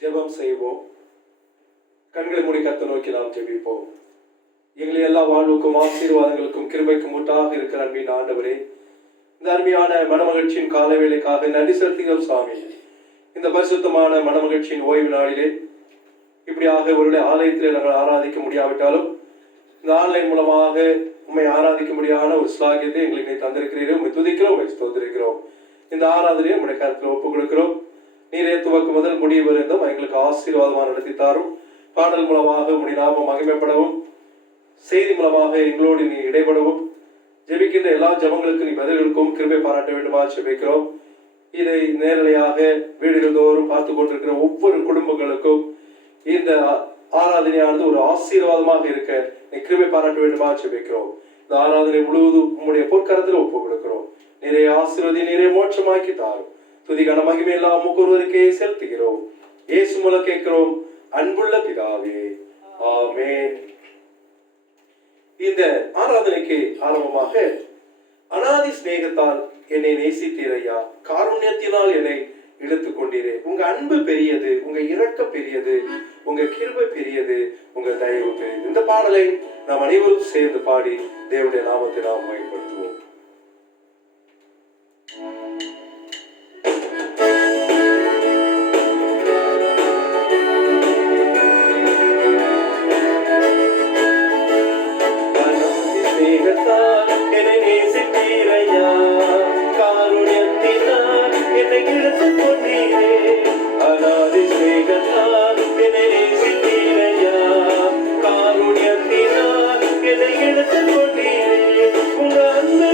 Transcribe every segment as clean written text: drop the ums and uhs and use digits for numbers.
ஜெபம் செய்வோம். கண்களை மூடி கர்த்தரை நோக்கி நாம் ஜெபிப்போம். எங்களை எல்லா வாழ்வுக்கும் ஆசீர்வாதங்களுக்கும் கிருபைக்கும் ஊட்டாக இருக்கிற அன்பின் ஆண்டவரே, இந்த அருமையான மனமகிழ்ச்சியின் காலவேளைக்காக நன்றி செலுத்துகிறோம் சுவாமி. இந்த பரிசுத்தமான மனமகிழ்ச்சியின் ஓய்வு நாளிலே இப்படியாக அவருடைய ஆலயத்தில் நாங்கள் ஆராதிக்க முடியாவிட்டாலும் இந்த ஆன்லைன் மூலமாக உண்மை ஆராதிக்க முடியாத ஒரு ஸ்லாகியத்தை எங்களுக்கு தந்திருக்கிறீர்கள். உண்மை துதிக்கிறோம், உண்மை ஸ்தோத்திரிக்கிறோம். இந்த ஆராதனையை உடைய கருத்தில் ஒப்புக் கொடுக்கிறோம். நீரே துவக்கு முதல் முடிவு இருந்தும் எங்களுக்கு ஆசீர்வாதமாக நடத்தித்தாரும். பாடல் மூலமாக உடைய நாமம் மகிமைப்படவும், செய்தி மூலமாக எங்களோடு நீ இடைபடவும், ஜெபிக்கின்ற எல்லா ஜபங்களுக்கு நீ பதில்களுக்கும் கிருபை பாராட்ட வேண்டுமா ஜெபிக்கிறோம். இதை நேரடியாக வீடுகள் தோறும் பார்த்து கொண்டிருக்கிற ஒவ்வொரு குடும்பங்களுக்கும் இந்த ஆராதனையானது ஒரு ஆசீர்வாதமாக இருக்க நீ கிருபை பாராட்ட வேண்டுமா ஜெபிக்கிறோம். இந்த ஆராதனை முழுவதும் உம்முடைய பொற்கரத்தில் ஒப்புக் கொடுக்கிறோம். நிறைய ஆசீர்வதி, நிறைய மோட்சமாக்கி தாரும். துதிகான மகிமை எல்லாம் ஒருவருக்கே செலுத்துகிறோம். இயேசு மூலம் கேட்கிறோம் அன்புள்ள பிதாவே, ஆமென். இந்த ஆராதனைக்கு ஆரம்பமாக அநாதி சிநேகத்தால் என்னை நேசித்தீரையா, காருண்யத்தினால் என்னை இழுத்துக் கொண்டீரே, உங்க அன்பு பெரியது, உங்க இரக்கம் பெரியது, உங்க கிருபை பெரியது, உங்க தயவு பெரியது. இந்த பாடலை நாம் அனைவரும் சேர்ந்து பாடி தேவனுடைய நாமத்தை நாம் மகிமைப்படுத்துவோம். என்னை நேசித்தீரையா, காருண்யத்தினால் என்னை இழுத்துக் கொண்டீரே, அநாதி சிநேகத்தால் என்னை நேசித்தீரையா, காருண்யத்தினால் என்னை இழுத்துக் கொண்டீரே, உங்க அன்பு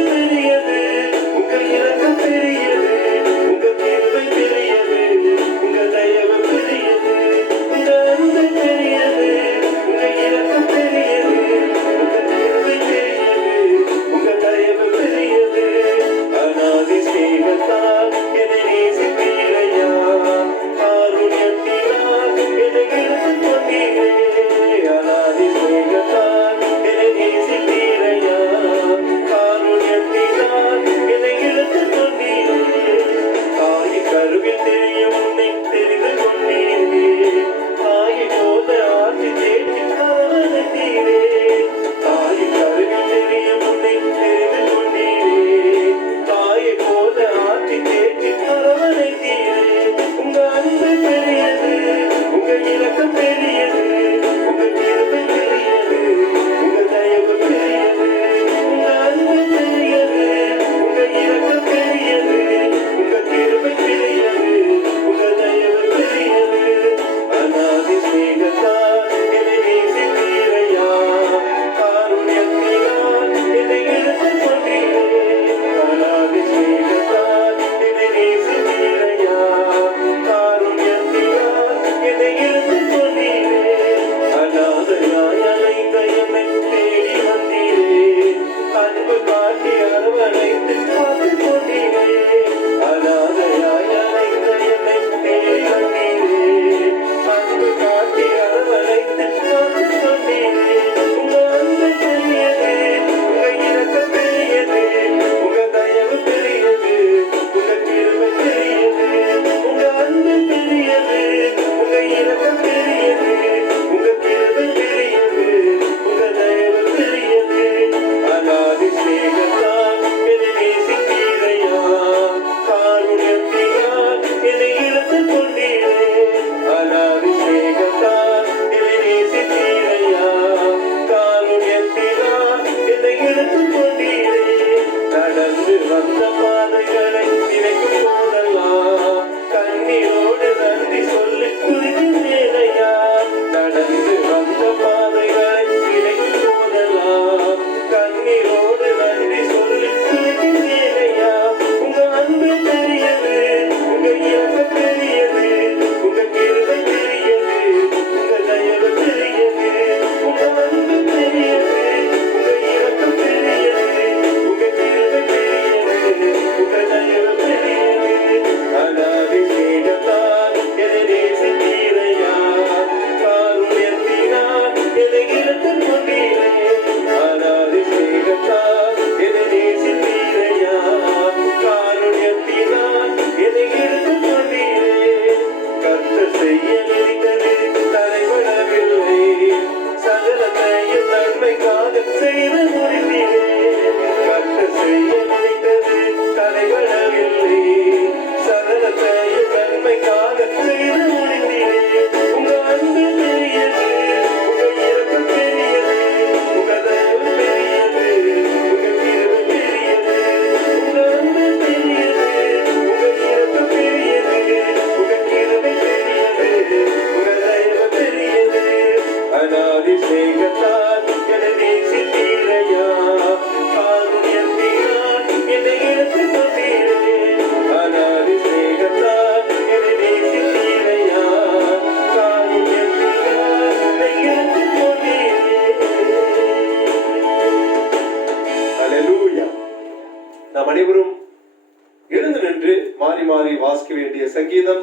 வாசிக்க வேண்டிய சங்கீதம்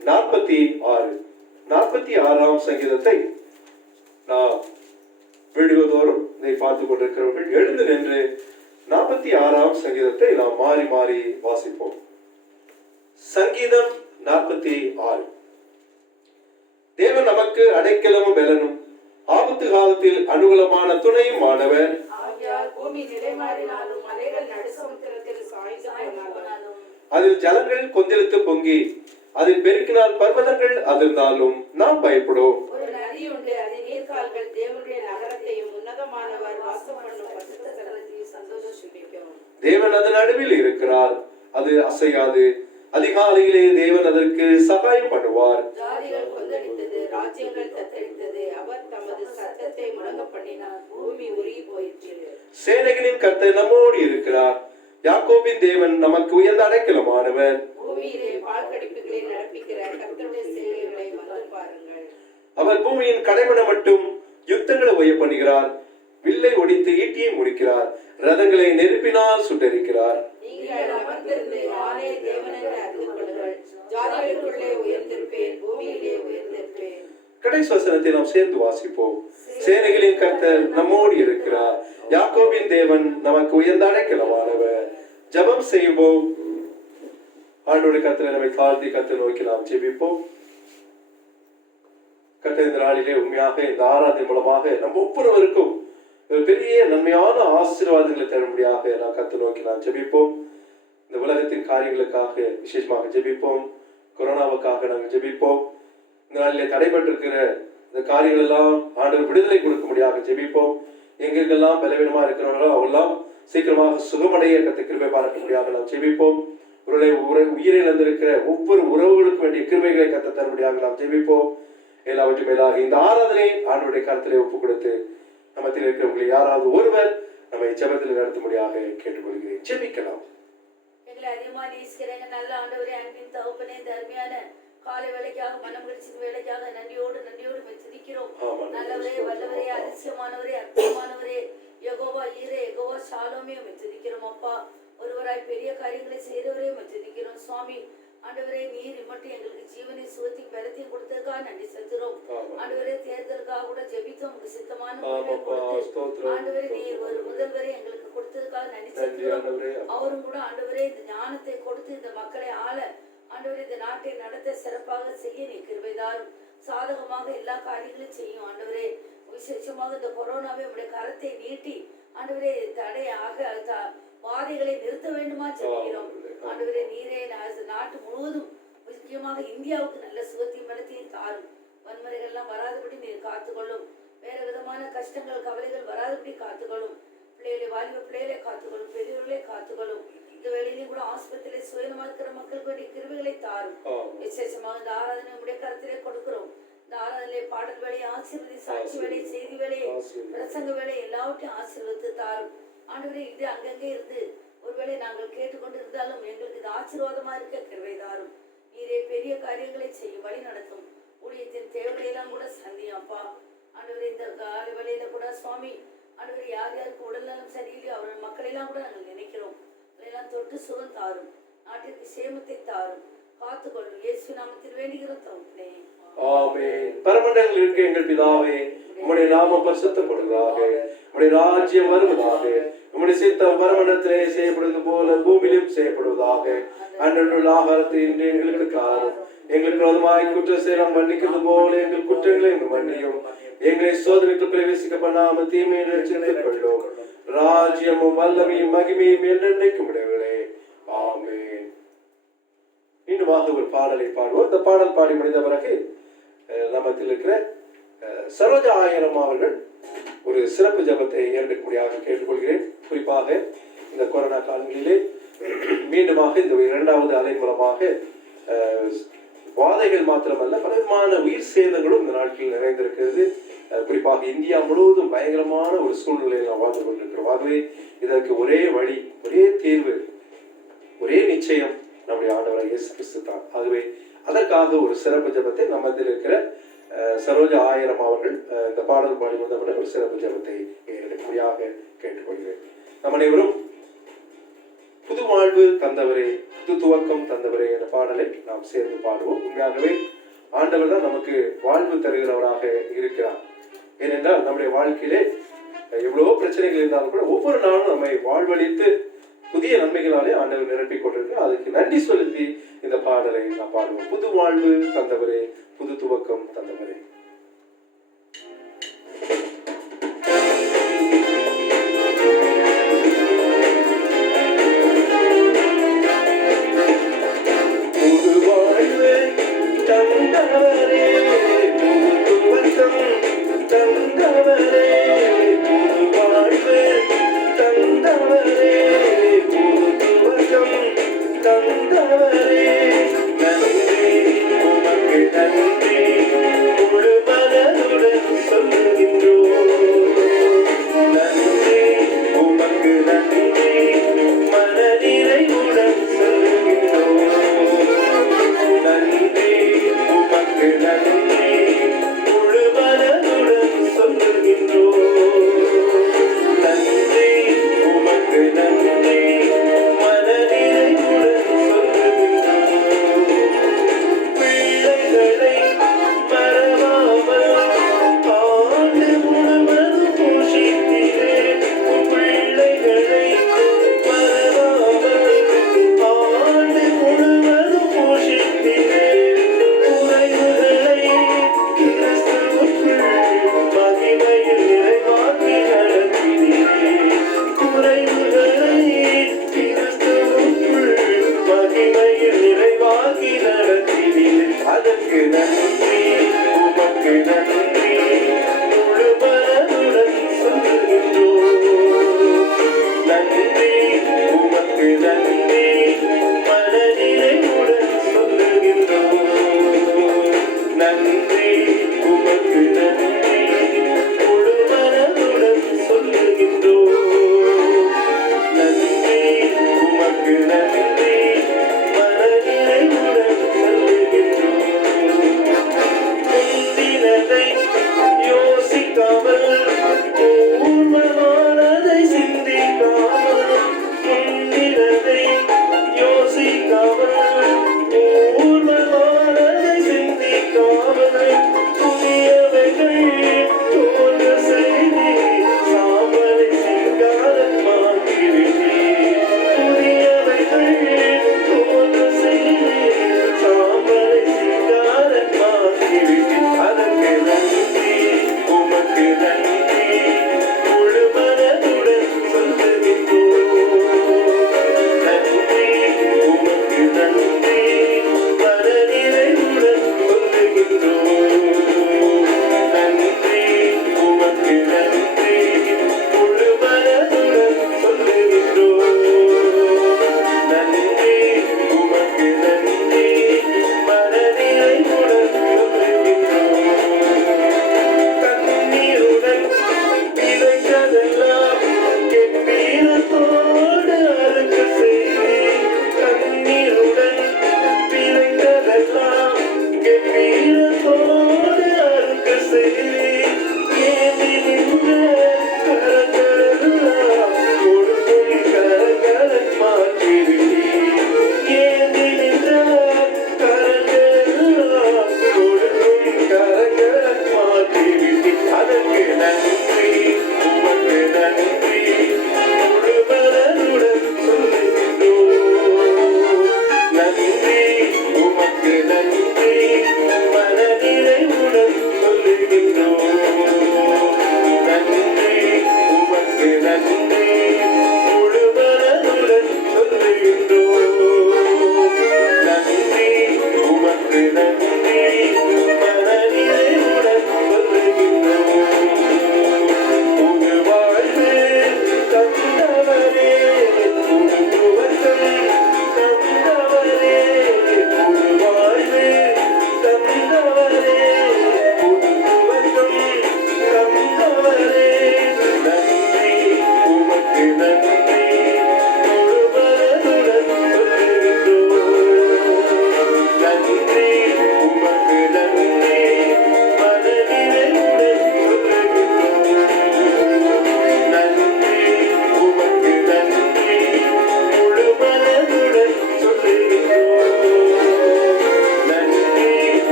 46. 46ஆம் சங்கீதத்தை நாம் வீடுவதோறும் இதை பார்த்து கொண்டிருக்கிறவர்கள் எழுந்து நின்று 46ஆம் சங்கீதத்தை நாம் மாறி மாறி வாசிப்போம். சங்கீதம் 46. தேவன் நமக்கு அடைக்கலமும் பலனும் ஆபத்து காலத்தில் அனுகூலமான துணையும் ஆனவர். அதில் ஜலங்கள் கொந்தளித்து பொங்கி அதில் பெருக்கினால் பர்வதங்கள் அதிர்ந்தாலும் நாம் பயப்படும். ஒரு நதி உண்டு, அதன் நீர்க்கால்கள் தேவனுடைய நகரத்தையும் உன்னதமானவர் வாசம் பண்ணும் பரிசுத்த ஸ்தலத்தையும் சந்தோஷிப்பிக்கும். தேவன் அதன் நடுவில் இருக்கிறார், அது அசையாது. அதிகாலையிலே தேவன் அதற்கு சகாயம் பண்ணுவார். ஜாதிகள் கொந்தளித்தது, ராஜ்யங்கள் தத்தளித்தது, அவர் தமது சத்தத்தை முழங்க பண்ணினார், பூமி உருகி போயிற்று. சேனைகளின் கர்த்தர் நம்மோடு இருக்கிறார், யாக்கோபின் தேவன் நமக்கு உயர்ந்த அடைக்கலமானவர். பூமியிலே பால்கடிப்புகளை நடப்பிக்கிற கர்த்தருடைய செயல்களை வந்து பாருங்கள். அவர் பூமியின் கடைமண மட்டும் யுத்தங்களை ஒய்ய பண்ணுகிறார், வில்லை ஒடித்து ஈட்டியை முடிக்கிறார், ரதங்களை நெருப்பினால் சுட்டரிக்கிறார். நீங்கள் அமர்ந்திருந்து நானே தேவன் என்று அறிந்து கொள்ளுங்கள், ஜாதிகளுக்குள்ளே உயர்ந்திருப்பேன், பூமியிலே உயர்ந்திருப்பேன். கடைசி வசனத்தை நாம் சேர்ந்து வாசிப்போம். சேனைகளின் கர்த்தர் நம்மோடு இருக்கிறார், யாக்கோபின் தேவன் நமக்கு உயர்ந்த அடைக்கலமானவர். ஜெபம் செய்வோம். ஆண்டவருடைய கர்த்தரை நம்மை தாழ்த்தி கர்த்தரை நோக்கி நாம் ஜெபிப்போம். கர்த்தர் இந்த நாளிலே உண்மையாக இந்த ஆராதனை மூலமாக நம்ம ஒவ்வொருவருக்கும் பெரிய நன்மையான ஆசீர்வாதங்களை தரும்படியாக நான் கர்த்தரை நோக்கி நாம் ஜெபிப்போம். இந்த உலகத்தின் காரியங்களுக்காக விசேஷமாக ஜெபிப்போம். கொரோனாவுக்காக நாங்கள் ஜெபிப்போம். இந்த நாளிலே தடைபட்டிருக்கிற இந்த காரியங்கள் எல்லாம் ஆண்டவர் விடுதலை கொடுக்கும்படியாக ஜெபிப்போம். எங்கெங்கெல்லாம் பலவீனமா இருக்கிறவர்களோ அவெல்லாம் சீக்கிரமாக சுகமடைய கத்த கிருபை பார்க்கும்படியாக நாம் ஜெபிப்போம். உயிரை இழந்திருக்கிற ஒவ்வொரு உறவுகளுக்கு வேண்டிய கிருபைகளை கத்த தரும்படியாக நாம் ஜெபிப்போம். எல்லாவற்றும் மேலாக இந்த ஆராதனை ஆண்டவருடைய கருத்திலே ஒப்புக் கொடுத்து நம்மத்தில் இருக்கிறவங்களை யாராவது ஒருவர் நம்மை ஜெபத்தில் நடத்தும்படியாக கேட்டுக்கொள்கிறேன். ஜெபிக்கலாம். எங்களை அதிகமா நேசிக்கிறேங்க நல்ல ஆண்டவரே, அன்பின் தகப்பனே, தர்மியான காலை வேலைக்காக மனம் கடிச்சின் வேலைக்காக நன்றியோடு துதிக்கிறோம். நல்லவரே, வல்லவரே, அதிசயமானவரே, அற்புதமானவரே, யெகோவா ஈரே, யெகோவா ஷாலோமே துதிக்கிறோம். அப்பா, ஒருவராய் பெரிய காரியங்களை செய்தவரே துதிக்கிறோம். சுவாமி ஆண்டவரே, நீர் மட்டும் எங்களுக்கு ஜீவனை சுகத்தையும் பலத்தையும் கொடுத்ததுக்காக நன்றி செலுத்துறோம். ஆண்டவரே, தேர்தலுக்காக கூட ஜெபித்தோம், உங்களுக்கு சித்தமான ஆண்டவரே, நீர் ஒரு முதல்வரை எங்களுக்கு கொடுத்ததுக்காக நன்றி செலுத்துறோம். அவரும் கூட ஆண்டவரே இந்த ஞானத்தை கொடுத்து இந்த மக்களை ஆள, ஆண்டவரே இந்த நாட்டை நடத்த சிறப்பாக செய்ய நீ கிருபைதாரும், சாதகமாக எல்லா காரியங்களும் செய்யும். ஆண்டவரே, விசேஷமாக இந்த கொரோனாவை உடைய கரத்தை நீட்டி ஆண்டவரே தடையாக வாதைகளை நிறுத்த வேண்டுமா சொல்கிறோம். ஆண்டவரே, நீரே நாட்டு முழுவதும் முக்கியமாக இந்தியாவுக்கு நல்ல சுகத்தையும் பலத்தையும் தாரும். வன்முறைகள் எல்லாம் வராதபடி நீர் காத்துக்கொள்ளும். வேற விதமான கஷ்டங்கள் கவலைகள் வராதபடி காத்துக்கொள்ளும். பிள்ளைகளை வாலிப பிள்ளைகளை காத்துக்கொள்ளும், பெரியவர்களை காத்துக்கொள்ளும். இந்த வேளையிலும் கூட ஆஸ்பத்திரியில சுயநமா இருக்கிற மக்களுக்கு வேண்டிய கிருபைகளை தாரும். விசேஷமாக இந்த ஆராதனை உடைய கருத்திலே கொடுக்கிறோம். இந்த ஆராதனை பாடல் வேலை ஆசீர்வதி, சாட்சி வேலை, செய்தி வேலை, பிரசங்க வேலை எல்லாவற்றையும் ஆசீர்வதித்து தாரும். ஆண்டவரே, இது அங்கங்கே இருந்து ஒருவேளை நாங்கள் கேட்டுக்கொண்டு இருந்தாலும் எங்களுக்கு இது ஆசீர்வாதமா இருக்க கிருபை தாரும். நீரே பெரிய காரியங்களை செய்யும், வழி நடத்தும். ஊழியத்தின் தேவையெல்லாம் கூட சந்தியும். அப்பா ஆண்டவரே, இந்த காலை வேளையில கூட சுவாமி ஆண்டவரே, யார் யாருக்கு உடல்நலம் சரியில்லையோ அவர்கள் மக்களெல்லாம் கூட நாங்கள் நினைக்கிறோம். அதெல்லாம் தொட்டு சுகம் தாரும், நாட்டிற்கு சேமத்தை தாரும், காத்துக்கொள்ளும். இயேசு நாமத்தில் வேண்டுகிறோம் தகப்பனே, ஆமென். பரமண்டலங்களில் இருக்க எங்கள் பிதாவே, உம்முடைய நாமம் பரிசுத்தப்படுவதாக, உம்முடைய ராஜ்யம் வருவதாக, உம்முடைய சித்தம் பரமண்டலத்திலே செய்யப்படுவது போல பூமியிலும் செய்யப்படுவதாக. அன்றைய ஆகாரத்தை இன்று எங்களுக்கு தாரும். எங்களுக்கு விரோதமாய் குற்றம் செய்யலாம் மன்னிக்கிறது போல எங்கள் குற்றங்களை மன்னியும். எங்களை சோதனைக்கு பிரவேசிக்க பண்ணாமல் தீமையை ரட்சித்துக் கொள்ளும். ராஜ்யமும் வல்லமையும் மகிமையும் என்றென்றைக்கும் உடையவர்களே. ஆமென். மீண்டுமாக ஒரு பாடலை பாடுவோம். இந்த பாடல் பாடி முடிந்த பிறகு நம்மத்தில் இருக்கிற சரோஜா ஆயிரம் அவர்கள் ஒரு சிறப்பு ஜபத்தை ஏற்படும்படியாக கேட்டுக்கொள்கிறேன். குறிப்பாக இந்த கொரோனா காலங்களிலே மீண்டுமாக இந்த இரண்டாவது அலை மூலமாக வாதைகள் மாத்திரமல்ல பலவிதமான உயிர் சேதங்களும் இந்த நாட்களில் நிறைந்திருக்கிறது. குறிப்பாக இந்தியா முழுவதும் பயங்கரமான ஒரு சூழ்நிலையை நாம் வாழ்ந்து கொண்டிருக்கிறோம். ஆகவே இதற்கு ஒரே வழி, ஒரே தீர்வு, ஒரே நிச்சயம் நம்முடைய ஆண்டவர் இயேசு கிறிஸ்து தான். ஆகவே அதற்காக ஒரு சிறப்பு ஜபத்தை நம்மத்தில் இருக்கிற சரோஜா ஆயிரம் அவர்கள் இந்த பாடல் பாடி வந்தவுடன் ஒரு சிறப்பு ஜபத்தை எடுக்கும்படியாக கேட்டுக்கொள்கிறேன். நம் அனைவரும் புது வாழ்வு தந்தவரே, புது துவக்கம் தந்தவரே என்ற பாடலை நாம் சேர்ந்து பாடுவோம். உண்மையாகவே ஆண்டவர் தான் நமக்கு வாழ்வு தருகிறவராக இருக்கிறார். ஏனென்றால் நம்முடைய வாழ்க்கையிலே எவ்வளவோ பிரச்சனைகள் இருந்தாலும் கூட ஒவ்வொரு நாளும் நம்மை வாழ்வழித்து புதிய நன்மைகளாலே ஆண்டவர் நிரப்பிக் கொண்டிருக்கிறார். அதுக்கு நன்றி செலுத்தி இந்த பாடலை நாம் பாடுவோம். புது வாழ்வு தந்தவரே, புது துவக்கம் தந்தவரே. தந்தவரே, நன்றி உமக்கு நன்றி.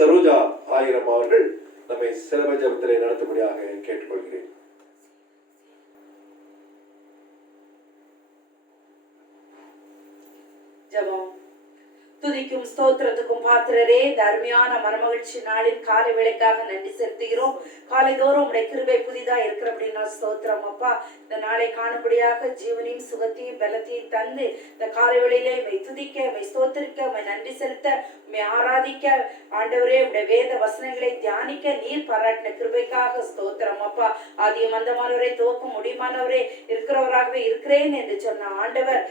சரோஜா ஆயிரம் அவர்கள் நம்மை சிலப ஜபத்திலே நடத்தும்படியாக கேட்டுக்கொள்கிறேன். ஜெபம். துதிக்கும் ஸ்தோத்திரத்துக்கும் பாத்திரரே, இந்த அருமையான மனமகிழ்ச்சி நாளின் காலை வேளைக்காக நன்றி செலுத்துகிறோம். காலைதோறும் உடைய கிருபை புதிதா இருக்கிறபடினா ஸ்தோத்திரம் அப்பா. இந்த நாளை காணும்படியாக ஜீவனையும் சுகத்தையும் பலத்தையும் தந்து இந்த காலை வேளையிலே மை துதிக்க, மை ஸ்தோத்திரிக்க, மை நன்றி செலுத்த, மை ஆராதிக்க ஆண்டவரே உடைய வேத வசனங்களை தியானிக்க நீர் பாராட்டின கிருபைக்காக ஸ்தோத்திரம் அப்பா. ஆதியம் அந்தமானவரை துவக்கம் முடியுமானவரே இருக்கிறவராகவே இருக்கிறேன் என்று சொன்ன ஆண்டவர்,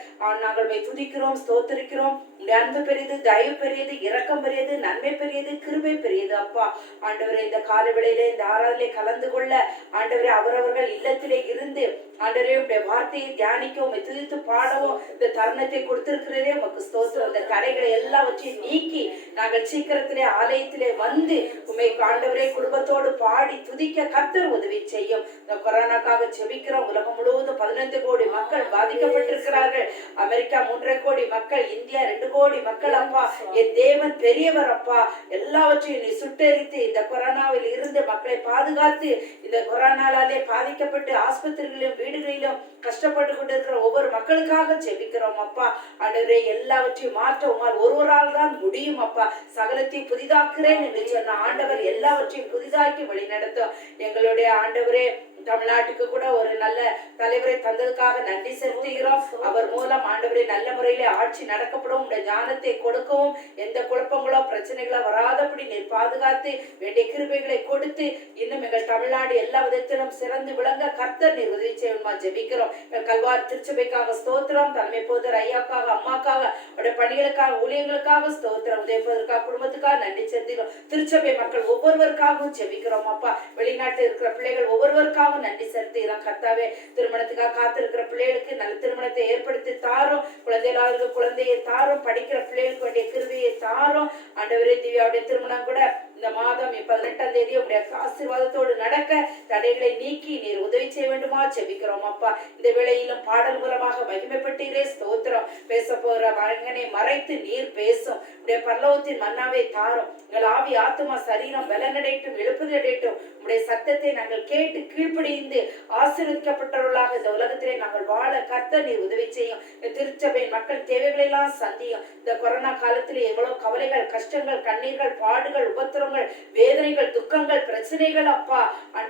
நாங்கள் மை துதிக்கிறோம், ஸ்தோத்திரிக்கிறோம். உடைய அன்பு பெரியது, தயவு பெரியது, இரக்கம் பெரியது, நன்மை பெரியது, கிருபை பெரியது அப்பா. ஆண்டவரே இந்த காலை வேளையிலே இந்த ஆராதனை கலந்து கொள்ள ஆண்டவரே அவரவர்கள் இல்லத்திலே இருந்து ஆண்டவரே உடைய வார்த்தையை தியானிக்கவும் துதித்து பாடவும் இந்த தருணத்தை கொடுத்திருக்கிறதே உமக்கு ஸ்தோத்திரம். இந்த தடைகளை எல்லாவற்றையும் நீக்கி நாங்கள் சீக்கிரத்திலே ஆலயத்திலே வந்து உண்மை ஆண்டவரே குடும்பத்தோடு பாடி துதிக்க கர்த்தர் உதவி செய்யும். இந்த கொரோனாக்காக ஜெபிக்கிறோம். உலகம் முழுவதும் 15 கோடி மக்கள் பாதிக்கப்பட்டிருக்கிறார்கள். அமெரிக்கா 3.5 கோடி மக்கள், இந்தியா 2 கோடி மக்கள் அப்பா. என் தேவன் பெரியவர் அப்பா. எல்லாவற்றையும் நீ சுட்டெரித்து இந்த கொரோனாவில் இருந்து மக்களை பாதுகாத்து இந்த கொரோனாலே பாதிக்கப்பட்டு ஆஸ்பத்திரிகளிலும் வீடுகளிலும் கஷ்டப்பட்டு கொண்டிருக்கிற ஒவ்வொரு மக்களுக்காக ஜெபிக்கிறோம் அப்பா. ஆண்டவரே எல்லாவற்றையும் மாற்ற உம்மால் ஒருவரால் தான் முடியும் அப்பா. சகலத்தையும் புதிதாக்குறேன் என்று சொன்ன ஆண்டவர் எல்லாவற்றையும் புதிதாக்கி வழி நடத்தும். எங்களுடைய ஆண்டவரே தமிழ்நாட்டுக்கு கூட ஒரு நல்ல தலைவரை தந்ததுக்காக நன்றி செலுத்துகிறோம். அவர் மூலம் ஆண்டவரே நல்ல முறையிலே ஆட்சி நடக்கப்படும். உடைய ஞானத்தை கொடுக்கவும் எந்த குழப்பங்களோ பிரச்சனைகளோ வராதபடி நீர் பாதுகாத்து வேண்டிய கிருபைகளை கொடுத்து இன்னும் எங்கள் தமிழ்நாடு எல்லா விதத்திலும் சிறந்து விளங்க கர்த்தர் நீர் உதவி செய்யணுமா ஜெபிக்கிறோம். எங்கள் கல்வார் திருச்சபைக்காக ஸ்தோத்திரம். தலைமை போதர் ஐயாக்காக, அம்மாக்காக, அவருடைய பணிகளுக்காக, ஊழியர்களுக்காக ஸ்தோத்திரம். உதயப்பதற்காக, குடும்பத்துக்காக நன்றி செலுத்துகிறோம். திருச்சபை மக்கள் ஒவ்வொருவருக்காகவும் ஜெபிக்கிறோம் அப்பா. வெளிநாட்டில் இருக்கிற பிள்ளைகள் ஒவ்வொருவருக்காக நன்றி செலுத்துகிறோம் கர்த்தாவே. திருமணத்துக்காக காத்திருக்கிற பிள்ளைகளுக்கு நல்ல திருமணத்தை ஏற்படுத்தி தாரும். குழந்தைகளுக்கு குழந்தையை தாரும். படிக்கிற பிள்ளைகளுக்கு வேண்டிய கிருபையை தாரும். ஆண்டவரே திவ்யாவுடைய திருமணம் கூட இந்த மாதம் 18ஆம் தேதி உடைய ஆசீர்வாதத்தோடு நடக்க தடைகளை நீக்கி நீர் உதவி செய்ய வேண்டுமா ஜெபிக்கிறோம் அப்பா. இந்த வேளையிலும் பாடல் மூலமாக மகிமைப்பட்டீரே ஸ்தோத்திரம். பேச போகிற மகனை மறைத்து நீர் பேசும். உடைய பரலோகத்தின் மன்னாவை தாரும். எங்கள் ஆவி, ஆத்துமா, சரீரம் பலனடையட்டும், எழுப்புதடையட்டும். உடைய சத்தத்தை நாங்கள் கேட்டு கீழ்ப்படிந்து ஆசீர்வதிக்கப்பட்டவர்களாக இந்த உலகத்திலே நாங்கள் வாழ கர்த்தர் நீர் உதவி செய்யும். திருச்சபை மக்கள் தேவைகளை எல்லாம் சந்தியும். இந்த கொரோனா காலத்திலே எவ்வளவு கவலைகள், கஷ்டங்கள், கண்ணீர்கள், பாடுகள், உபத்திரங்கள், வேதனைகள், துக்கங்கள், பிரச்சனைகள் அப்பா,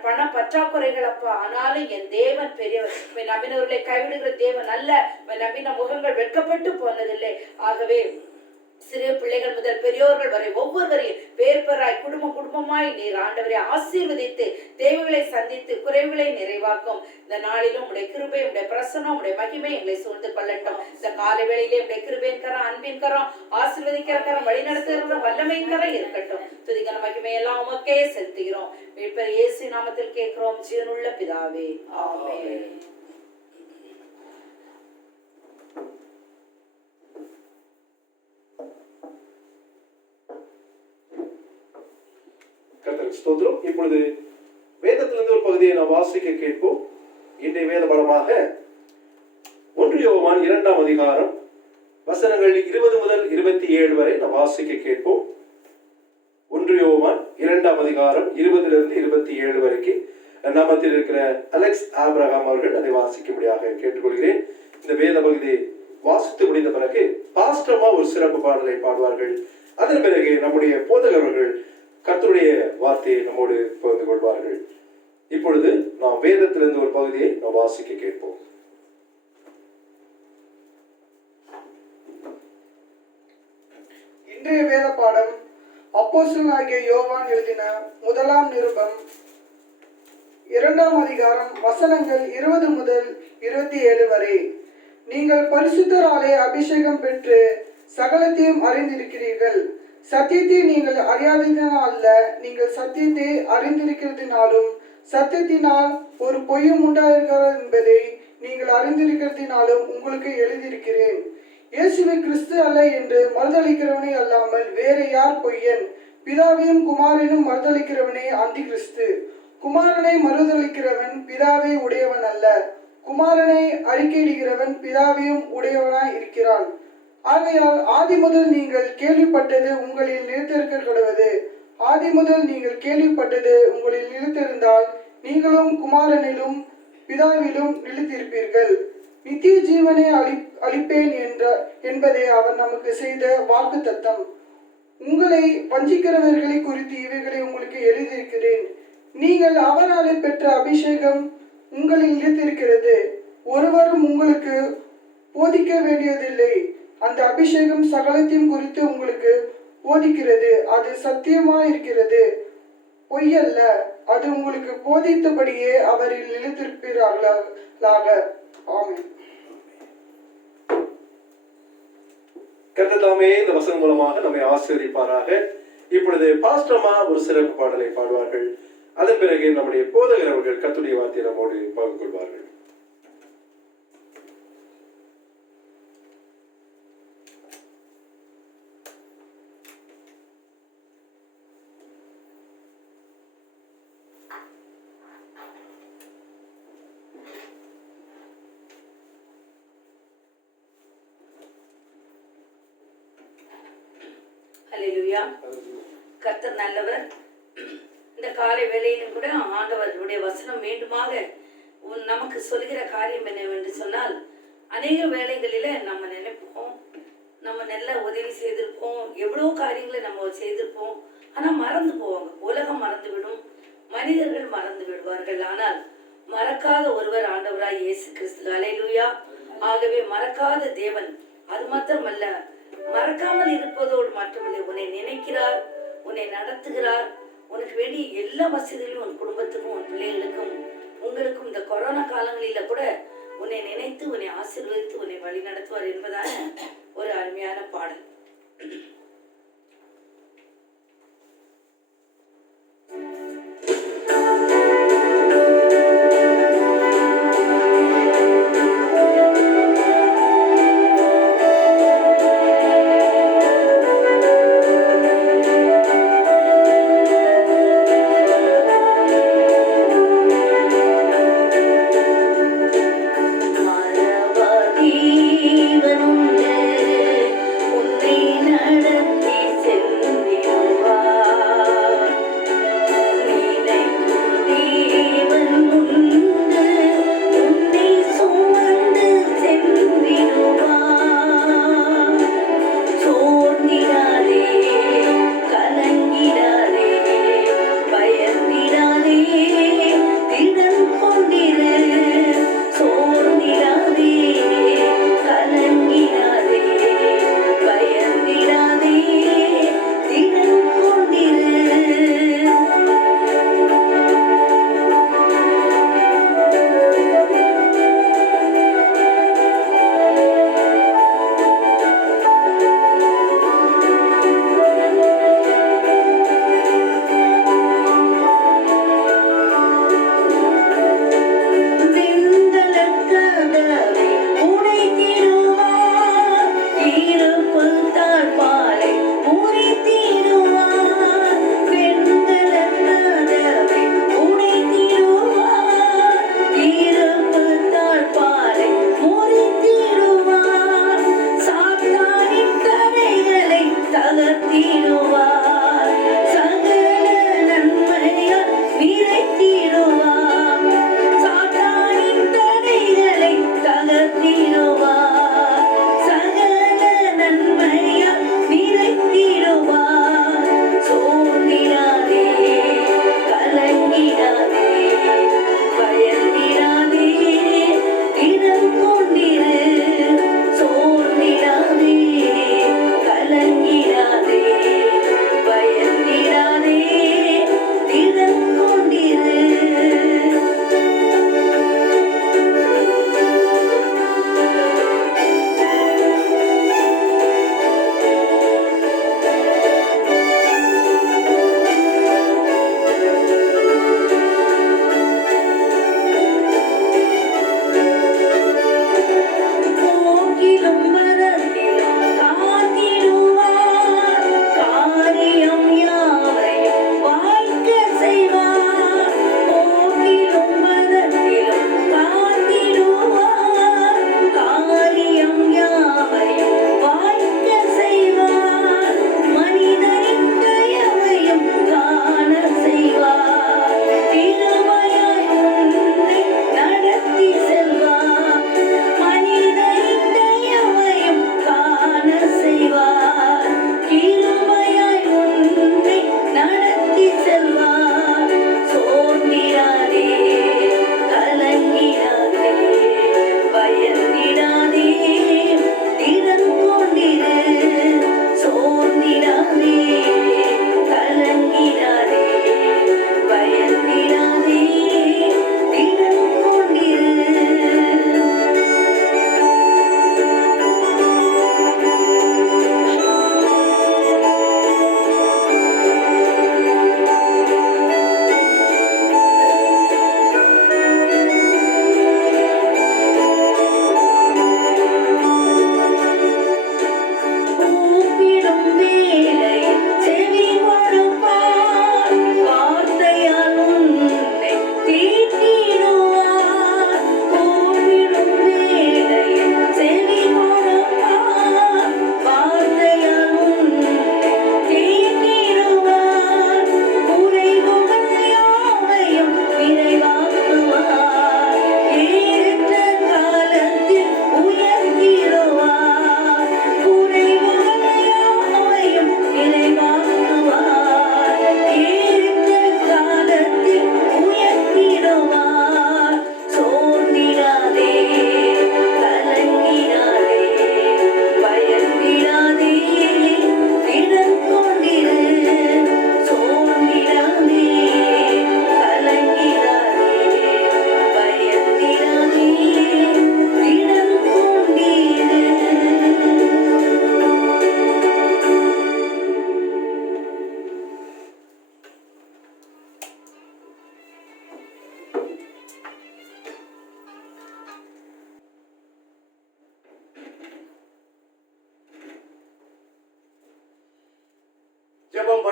பண பற்றாக்குறைகள் அப்பா. ஆனாலும் என் தேவன் பெரியவர். நம்பினவர்களை கைவிடுகிற தேவன் அல்ல. நம்பின முகங்கள் வெட்கப்பட்டு போனதில்லை. ஆகவே சிறு பிள்ளைகள் முதல் பெரியோர்கள் வரை ஒவ்வொருவரையும் பேர் பெறாய் குடும்பம் குடும்பமாய் நீர் ஆண்டவரை ஆசீர்வதித்து தேவைகளை சந்தித்து குறைவுகளை நிறைவாக்கும். இந்த நாளிலும் உடைய கிருபை, உடைய பிரசன்னம், உடைய மகிமை எங்களை சூழ்ந்து கொள்ளட்டும். இந்த காலை வேளையிலே உடைய கிருபையின் கரம், அன்பின் கரம், ஆசீர்வதிக்கிற கரம், வழி நடத்துகிற வல்லமையின் கரம் இருக்கட்டும். துதிக்கிற மகிமை எல்லாம் உமக்கே செலுத்துகிறோம். மீட்பர் இயேசு நாமத்தில் கேட்கிறோம் ஜீவனுள்ள பிதாவே, ஆமென். ஸ்தோத்திரம். இப்பொழுது வேதத்திலிருந்து ஒரு பகுதியை நாம் வாசிக்க கேட்போம். இன்றைய வேத பாடமாக 1 யோவான் 2ஆம் அதிகாரம் வசனங்கள் 20 முதல் 27 வரை நாம் வாசிக்க கேட்போம். 1 யோவான் 2ஆம் அதிகாரம் 20 27 வரைக்கும் நாமத்தில் இருக்கிற அலெக்ஸ் ஆபிரகாம் அவர்கள் அதை வாசிக்கும்படியாக கேட்டுக்கொள்கிறேன். இந்த வேத பகுதி வாசித்து முடிந்த பிறகு பாஸ்டர்மா ஒரு சிறப்பு பாடலை பாடுவார்கள். அதன் பிறகு நம்முடைய போதகர்கள் கர்த்தருடைய வார்த்தையை நம்மோடு பகிர்ந்து கொள்வார்கள். இப்பொழுது நாம் வேதத்திலிருந்து ஒரு பகுதியை நாம் வாசிக்க கேட்போம். இன்றைய வேத பாடம் அப்போஸ்தலனாகிய யோவான் எழுதின முதலாம் நிருபம் 2ஆம் அதிகாரம் வசனங்கள் 20 முதல் 27 வரை. நீங்கள் பரிசுத்தராலே அபிஷேகம் பெற்று சகலத்தையும் அறிந்திருக்கிறீர்கள். சத்தியத்தை நீங்கள் அறியாததினால் அல்ல, நீங்கள் சத்தியத்தை அறிந்திருக்கிறதினாலும் சத்தியத்தினால் ஒரு பொய்யும் உண்டாயிருக்கிறது என்பதை நீங்கள் அறிந்திருக்கிறதினாலும் உங்களுக்கு எழுதியிருக்கிறேன். இயேசுவை கிறிஸ்து அல்ல என்று மறுதளிக்கிறவனே அல்லாமல் வேறு யார் பொய்யன்? பிதாவையும் குமாரனையும் மறுதளிக்கிறவனே அந்தி கிறிஸ்து. குமாரனை மறுதளிக்கிறவன் பிதாவை உடையவன் அல்ல, குமாரனை அறிக்கையிடுகிறவன் பிதாவையும் உடையவனாய் இருக்கிறான். ஆகையால் ஆதி முதல் நீங்கள் கேள்விப்பட்டது உங்களில் நிலைத்திருக்க கடவது. ஆதி முதல் நீங்கள் கேள்விப்பட்டது உங்களில் நிலைத்திருந்தால் நீங்களும் குமாரனிலும் பிதாவிலும் நிலைத்திருப்பீர்கள். நித்திய ஜீவனை அளிப்பேன் என்பதே அவர் நமக்கு செய்த வாக்குத்தத்தம். உங்களை வஞ்சிக்கிறவர்களை குறித்து இவைகளை உங்களுக்கு எழுதியிருக்கிறேன். நீங்கள் அவராலே பெற்ற அபிஷேகம் உங்களில் நிலைத்திருக்கிறது. ஒருவரும் உங்களுக்கு போதிக்க வேண்டியதில்லை. அந்த அபிஷேகம் சகலத்தையும் குறித்து உங்களுக்கு போதிக்கிறது. அது சத்தியமாயிருக்கிறது, பொய்யல்ல. அது உங்களுக்கு போதித்தபடியே அவரில் நிலைத்திருப்பீர்களாக. ஆமென். கர்த்தர் தாமே இந்த வசனம் மூலமாக நம்மை ஆசீர்வதிப்பாராக. இப்பொழுது பாஸ்டர்மா ஒரு சிறப்பு பாடலை பாடுவார்கள். அதன் பிறகு நம்முடைய போதகர் அவர்கள் கர்த்தருடைய வார்த்தையை நம்மோடு பகிர்ந்து கொள்வார்கள். அல்லேலூயா. கர்த்தர் நல்லவர். இந்த காலை வேளையிலும் கூட ஆண்டவருடைய வசனம் மீண்டுமாக நமக்கு சொல்கிற காரியம் என்னவென்று சொன்னால், அநேக வேளைகளில நம்ம நினைப்போம், நம்ம நல்ல உதவி செய்திருப்போம், எவ்வளோ காரியங்களை நம்ம செய்திருப்போம். ஆனா மறந்து போவாங்க. உலகம் மறந்து விடும், மனிதர்கள் மறந்து விடுவார்கள். ஆனால் மறக்காத ஒருவர் ஆண்டவராய் இயேசு கிறிஸ்து. அல்லேலூயா. ஆகவே மறக்காத தேவன். அது மாத்திரமல்ல, மறக்காமல் இருப்பதோடு மட்டுமில்லை, உன்னை நினைக்கிறார், உன்னை நடத்துகிறார். உனக்கு வேண்டிய எல்லா வசதிகளும் உன் குடும்பத்துக்கும் உன் பிள்ளைகளுக்கும் உங்களுக்கும் இந்த கொரோனா காலங்களில கூட உன்னை நினைத்து உன்னை ஆசீர்வதித்து உன்னை வழி நடத்துவார் என்பதான ஒரு அருமையான பாடல். உன்னை நட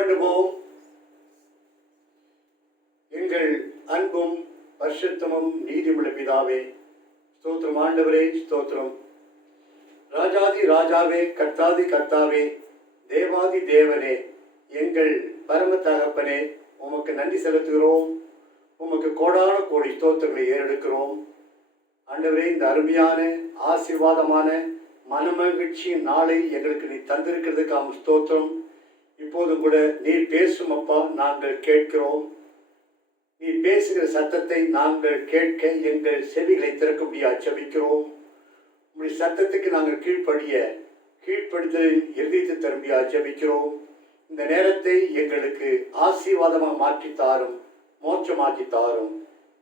பண்ணுவோம். எங்கள் அன்பும் பரிசுத்தமும் நீதியுள்ள பிதாவே, ஸ்தோத்திரம் ஆண்டவரே, ஸ்தோத்திரம். ராஜாதி ராஜாவே, கர்த்தாதி கர்த்தாவே, தேவாதி தேவனே, எங்கள் பரம தகப்பனே, உமக்கு நன்றி செலுத்துகிறோம். உமக்கு கோடான கோடி ஸ்தோத்திரங்களை ஏறெடுக்கிறோம். ஆண்டவரே, இந்த அருமையான ஆசீர்வாதமான மனமகிழ்ச்சியின் நாளை எங்களுக்கு நீ தந்திருக்கிறதுக்காக ஸ்தோத்திரம். இப்போதும் கூட நீர் பேசும் அப்பா, நாங்கள் கேட்கிறோம். நீ பேசுகிற சத்தத்தை நாங்கள் கேட்க எங்கள் செவிகளை திறக்க முடியாது ஜெபிக்கிறோம். உங்களுடைய சத்தத்துக்கு நாங்கள் கீழ்ப்படுத்தலின் இறுதித்து தரும்பியா ஜெபிக்கிறோம். இந்த நேரத்தை எங்களுக்கு ஆசீர்வாதமாக மாற்றி தாரும், மோட்சமாக்கி தாரும்.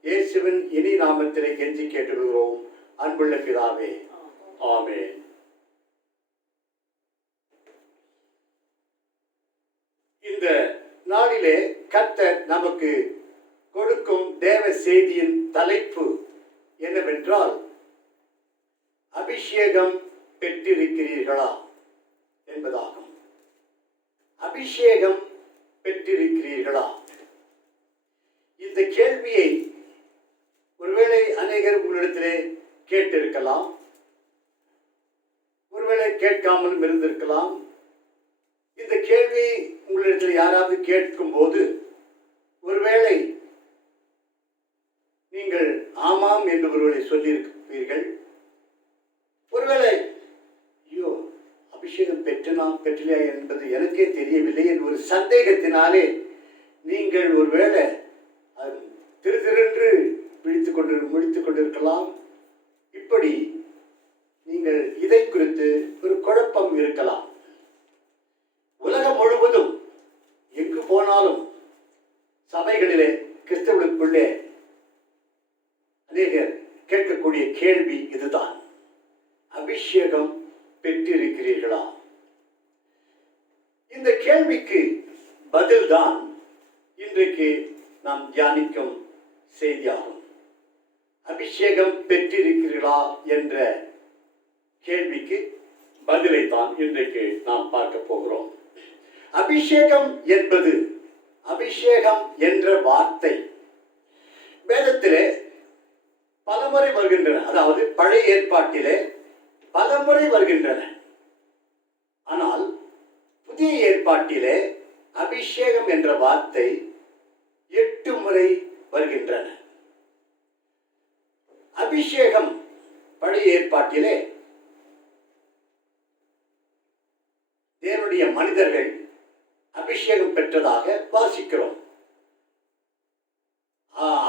இயேசுவின் இனி நாமத்திலே கெஞ்சி கேட்டுகிறோம் அன்புள்ள பிதாவே, ஆமென். இந்த நாளிலே கர்த்தர் நமக்கு கொடுக்கும் தேவ செய்தியின் தலைப்பு என்னவென்றால், அபிஷேகம் பெற்றிருக்கிறீர்களா என்பதாகும். அபிஷேகம் பெற்றிருக்கிறீர்களா? இந்த கேள்வியை ஒருவேளை அநேகர் உங்களிடத்திலே கேட்டிருக்கலாம், ஒருவேளை கேட்காமலும் இருந்திருக்கலாம். இந்த கேள்வி உங்களிடத்தில் யாராவது கேட்கும் போது ஒருவேளை நீங்கள் ஆமாம் என்று ஒருவேளை சொல்லியிருப்பீர்கள். ஒருவேளை ஐயோ, அபிஷேகம் பெற்றலையா என்பது எனக்கே தெரியவில்லை என்ற ஒரு சந்தேகத்தினாலே நீங்கள் ஒருவேளை திருதிரென்று முடித்துக் கொண்டிருக்கலாம். இப்படி நீங்கள் இதை குறித்து ஒரு குழப்பம் இருக்கலாம். உலகம் முழுவதும் எங்கு போனாலும் சபைகளிலே கிறிஸ்தவர்களுக்குள்ளே அநேகர் கேட்கக்கூடிய கேள்வி இதுதான், அபிஷேகம் பெற்றிருக்கிறீர்களா? இந்த கேள்விக்கு பதில்தான் இன்றைக்கு நாம் தியானிக்கும் செய்தியாகும். அபிஷேகம் பெற்றிருக்கிறீர்களா என்ற கேள்விக்கு பதிலை தான் இன்றைக்கு நாம் பார்க்க போகிறோம். அபிஷேகம் என்பது, அபிஷேகம் என்ற வார்த்தை வேதத்திலே பலமுறை வருகின்றன. அதாவது பழைய ஏற்பாட்டிலே பலமுறை வருகின்றன. ஆனால் புதிய ஏற்பாட்டிலே அபிஷேகம் என்ற வார்த்தை 8 முறை வருகின்றன. அபிஷேகம் பழைய ஏற்பாட்டிலே தேவனுடைய மனிதர்கள் அபிஷேகம் பெற்றதாக வாசிக்கிறோம்.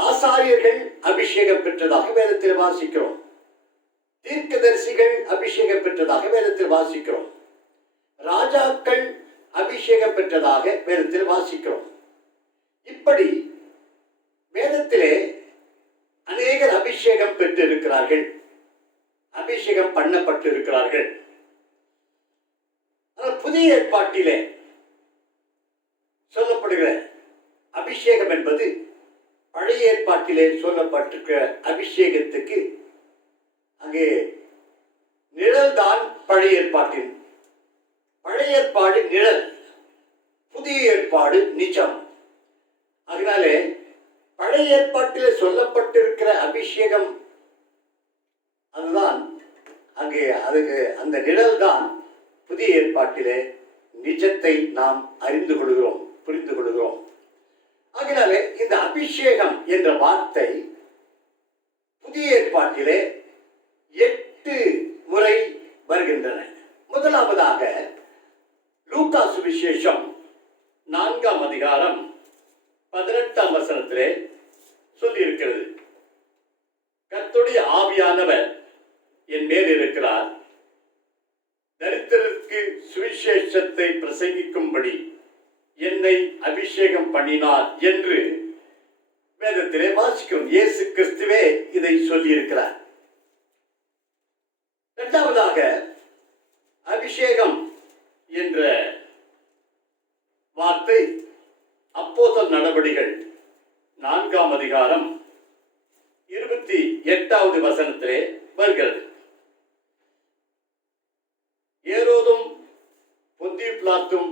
ஆசாரியர்கள் அபிஷேகம் பெற்றதாக வேதத்தில் வாசிக்கிறோம். தீர்க்கதரிசிகள் அபிஷேகம் பெற்றதாக வேதத்தில் வாசிக்கிறோம். ராஜாக்கள் அபிஷேகம் பெற்றதாக வேதத்தில் வாசிக்கிறோம். இப்படி வேதத்திலே அநேகர் அபிஷேகம் பெற்றிருக்கிறார்கள், அபிஷேகம் பண்ணப்பட்டிருக்கிறார்கள். புதிய ஏற்பாட்டிலே சொல்லப்படுகிற அபிஷேகம் என்பது பழைய ஏற்பாட்டிலே சொல்லப்பட்டிருக்கிற அபிஷேகத்துக்கு அங்கே நிழல்தான். பழைய ஏற்பாடு நிழல், புதிய ஏற்பாடு நிஜம். அதனாலே பழைய ஏற்பாட்டிலே சொல்லப்பட்டிருக்கிற அபிஷேகம் அதுதான் அங்கே, அதுக்கு அந்த நிழல் தான் புதிய ஏற்பாட்டிலே நிஜத்தை நாம் அறிந்து கொள்கிறோம், புரிந்து கொள்கிறோம். அதனாலே இந்த அபிஷேகம் என்ற வார்த்தை புதிய ஏற்பாட்டிலே 8 முறை வருகின்றன. முதலாவதாக லூக்கா சுவிசேஷம் 4ஆம் அதிகாரம் 18ஆம் வசனத்திலே சொல்லி இருக்கிறது, கர்த்தருடைய ஆவியானவர் என் மேல் இருக்கிறார், தரித்திரருக்கு சுவிசேஷத்தை பிரசங்கிக்கும்படி என்னை அபிஷேகம் பண்ணினார் என்று வேதத்திலே வாசிக்கிறோம். இயேசு கிறிஸ்துவே இதை சொல்லி இருக்கிறார். இரண்டாவதாக அபிஷேகம் என்ற வார்த்தை அப்போஸ்தலர் நடபடிகள் 4ஆம் அதிகாரம் 28வது வசனத்திலே வருகிறது. ஏரோதும் பொந்திய பிலாத்தும்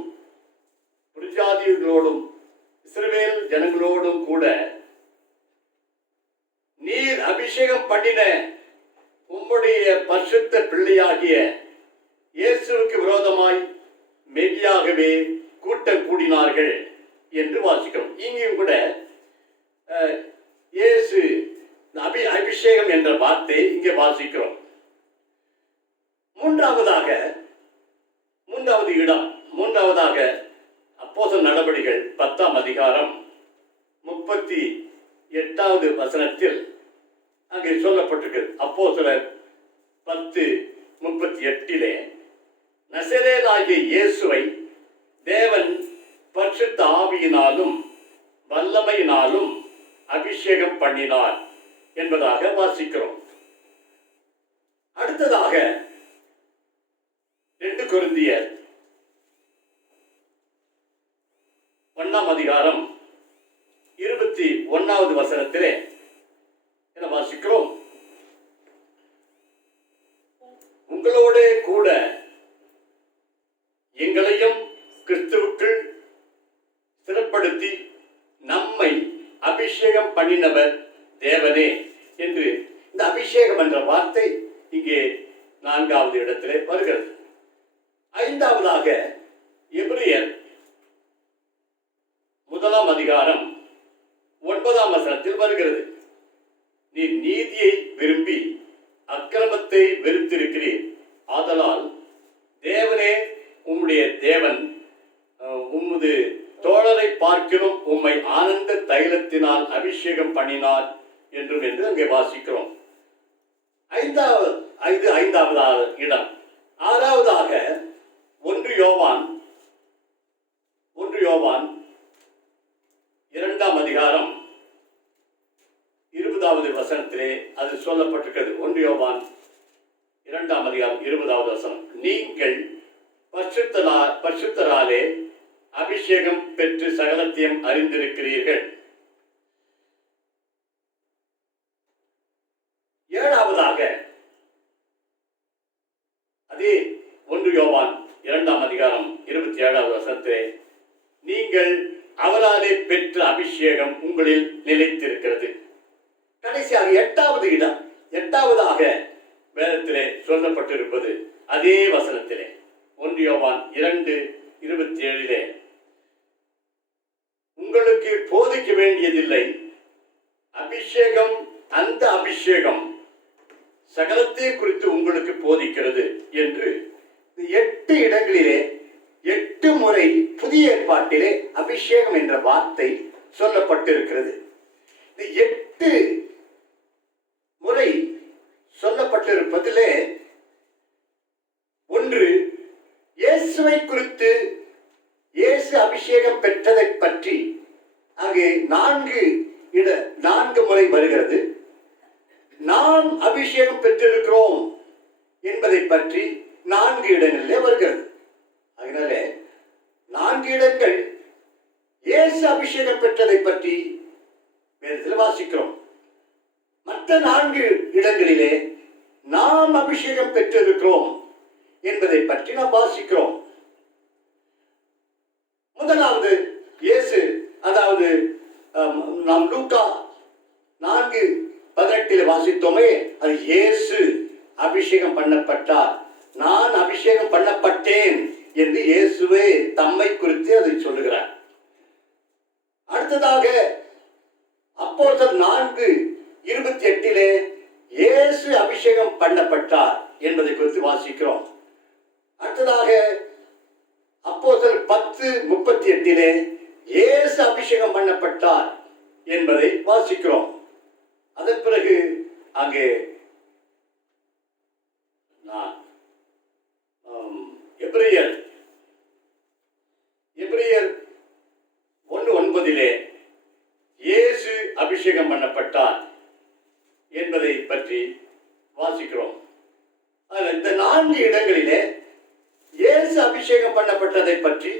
புரஜாதியுடைய ஜனங்களோடும் கூட நீர் அபிஷேகம் பண்ணின உம்முடைய பரிசுத்த பிள்ளையாகிய இயேசுவுக்கு விரோதமாய் மெய்யாகவே கூட்டம் கூடினார்கள் என்று வாசிக்கிறோம். இங்கேயும் கூட இயேசு அபிஷேகம் என்ற வார்த்தை இங்கே வாசிக்கிறோம். மூன்றாவதாக அப்போஸ்தலர் நடபடிகள் 10ஆம் அதிகாரம் 38வது வசனத்தில் அங்கே சொல்லப்பட்டிருக்கிறது. அப்போஸ்தலர் 10:38 நசரேயனாகிய இயேசுவை தேவன் பரிசுத்த ஆவியினாலும் வல்லமையினாலும் அபிஷேகம் பண்ணினார் என்பதாக வாசிக்கிறோம். அடுத்ததாக 2 கொரிந்தியர் 1ஆம் அதிகாரம் 21வது வசனத்திலே என்ன வாசிக்கிறோம்? உங்களோட கூட எங்களையும் கிறிஸ்துவுக்குள் சிறப்படுத்தி நம்மை அபிஷேகம் பண்ணினவர் தேவனே என்று இந்த அபிஷேகம் என்ற வார்த்தை இங்கே 4வது இடத்திலே வருகிறது. 5ஆவதாக எபிரேயர் 1ஆம் அதிகாரம் 9ஆம் வசனத்தில் வருகிறது. நீ நீதியை விரும்பி அக்கிரமத்தை வெறுத்திருக்கிறீர், ஆதலால் தேவனே உம்முடைய தேவன் உமது தோழரை பார்க்கிலும் உம்மை ஆனந்த தைலத்தினால் அபிஷேகம் பண்ணினார் என்றும் என்று அங்கே வாசிக்கிறோம். 5வது இடம். 6வதாக 1 யோவான் 2ஆம் அதிகாரம் 20வது வசனத்திலே அது சொல்லப்பட்டிருக்கிறது. 1 யோவான் 2ஆம் அதிகாரம் 20வது வசனம். நீங்கள் பரிசுத்தராலே அபிஷேகம் பெற்று சகலத்தையும் அறிந்திருக்கிறீர்கள். 7வதாக அதே 1 யோவான் 2ஆம் அதிகாரம் 27வது வசனத்திலே நீங்கள் அவராலே பெற்ற அபிஷேகம் உங்களில் நிலைத்திருக்கிறது. கடைசியாக 8வது இடம். 8வதாக வேதத்திலே சொல்லப்பட்டிருப்பது அதே வசனத்திலே 1 யோவான் 2:27 உங்களுக்கு போதிக்க வேண்டியதில்லை, அந்த அபிஷேகம் சகலத்தை குறித்து உங்களுக்கு போதிக்கிறது என்று 8 இடங்களிலே 8 முறை புதிய ஏற்பாட்டிலே அபிஷேகம் என்ற வார்த்தை சொல்லப்பட்டிருக்கிறது. இந்த 8 முறை சொல்லப்பட்டிருப்பதிலே ஒன்று இயேசுவை குறித்து, இயேசு அபிஷேகம் பெற்றதை பற்றி அங்கே 4 முறை வருகிறது. நாம் அபிஷேகம் பெற்றிருக்கிறோம் என்பதை பற்றி 4 இடங்களிலே வருகிறது. அதனால 4 இடங்கள் இயேசு அபிஷேகம் பெற்றதை பற்றி வேதத்தில் வாசிக்கிறோம். மற்ற 4 இடங்களிலே நாம் அபிஷேகம் பெற்றிருக்கிறோம் என்பதை பற்றி நாம் வாசிக்கிறோம். முதலாவது இயேசு, அதாவது நாம் லூக்கா 4:18 வாசித்தோமே, அது இயேசு அபிஷேகம் பண்ணப்பட்டார், நான் அபிஷேகம் பண்ணப்பட்டேன் என்று இயேசுவே தம்மை குறித்து அதை சொல்லுகிறார். அடுத்ததாக அப்போஸ்தலர் 4:28 இயேசு அபிஷேகம் பண்ணப்பட்டார் என்பதை குறித்து வாசிக்கிறோம். அடுத்ததாக அப்போஸ்தலர் 10:38 இயேசு அபிஷேகம் பண்ணப்பட்டார் என்பதை வாசிக்கிறோம். அதன் பிறகு அங்கே எபிரேயர் 1:9 இயேசு அபிஷேகம் பண்ணப்பட்டார் என்பதை பற்றி வாசிக்கிறோம். இந்த 4 இடங்களிலே இயேசு அபிஷேகம் பண்ணப்பட்டதை பற்றி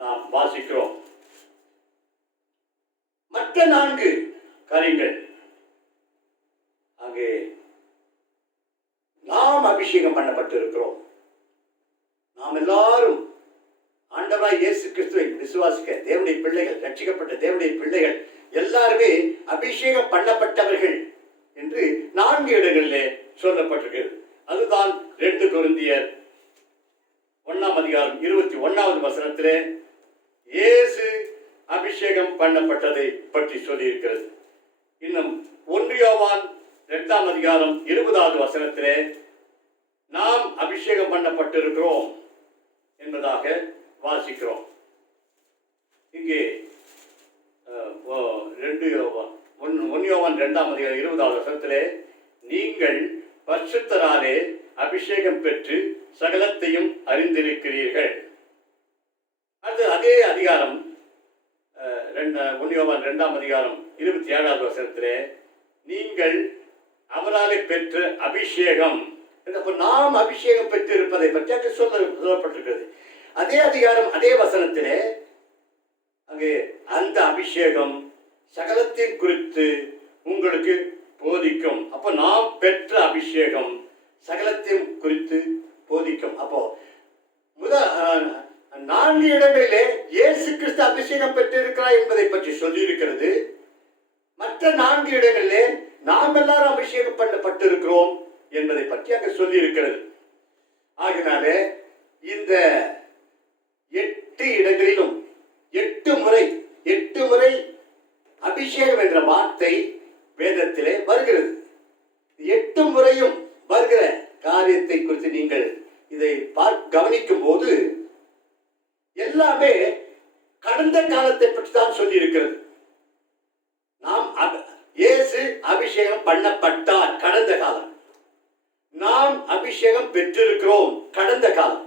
நாம் வாசிக்கிறோம். மற்ற 4 காரியங்கள் அங்கே நாம் அபிஷேகம் பண்ணப்பட்டிருக்கிறோம். நாம் எல்லாரும் ஆண்டவராய் இயேசு கிறிஸ்துவை விசுவாசிக்க தேவனுடைய பிள்ளைகள், ரட்சிக்கப்பட்ட தேவனுடைய பிள்ளைகள் எல்லாருமே அபிஷேகம் பண்ணப்பட்டவர்கள் என்று 4 இடங்களிலே சொல்லப்பட்டிருக்கிறது. அதுதான் 2 கொரிந்தியர் 1:21 இயேசு அபிஷேகம் பண்ணப்பட்டதை பற்றி சொல்லியிருக்கிறது. இன்னும் 1 யோவான் 2:20 நாம் அபிஷேகம் பண்ணப்பட்டிருக்கிறோம் என்பதாக வாசிக்கிறோம். இங்கே 1 யோவான் 2:20 நீங்கள் பரிசுத்தராலே அபிஷேகம் பெற்று சகலத்தையும் அறிந்திருக்கிறீர்கள். அது அதே அதிகாரம் 1 யோவான் 2:27 நீங்கள் அவராலே பெற்ற அபிஷேகம், நாம் அபிஷேகம் பெற்று இருப்பதை பற்றி அங்கு சொல்லப்பட்டிருக்கிறது. அதே அதிகாரம் அதே வசனத்திலே அங்கே அந்த அபிஷேகம் சகலத்தின் குறித்து உங்களுக்கு போதிக்கும். அப்போ நாம் பெற்ற அபிஷேகம் சகலத்தையும் குறித்து போதிக்கும். அப்போ 4 இடங்களிலே இயேசு கிறிஸ்து அபிஷேகம் பெற்றிருக்கிறார் என்பதை பற்றி சொல்லி இருக்கிறது. மற்ற 4 இடங்களிலே நாம் எல்லாரும் அபிஷேகம் பண்ணப்பட்டிருக்கிறோம் என்பதை பற்றி அங்கு சொல்லி இருக்கிறது. ஆகினாலே இந்த 8 இடங்களிலும் 8 முறை அபிஷேகம் என்ற வார்த்தை வேதத்திலே வருகிறது. 8 முறையும் வருகிற காரியத்தை குறித்து நீங்கள் இதை கவனிக்கும் போது எல்லாமே கடந்த காலத்தை பற்றி தான் சொல்லி இருக்கிறது. நாம் இயேசு அபிஷேகம் பண்ணப்பட்டார், கடந்த காலம். நாம் அபிஷேகம் பெற்றிருக்கிறோம், கடந்த காலம்.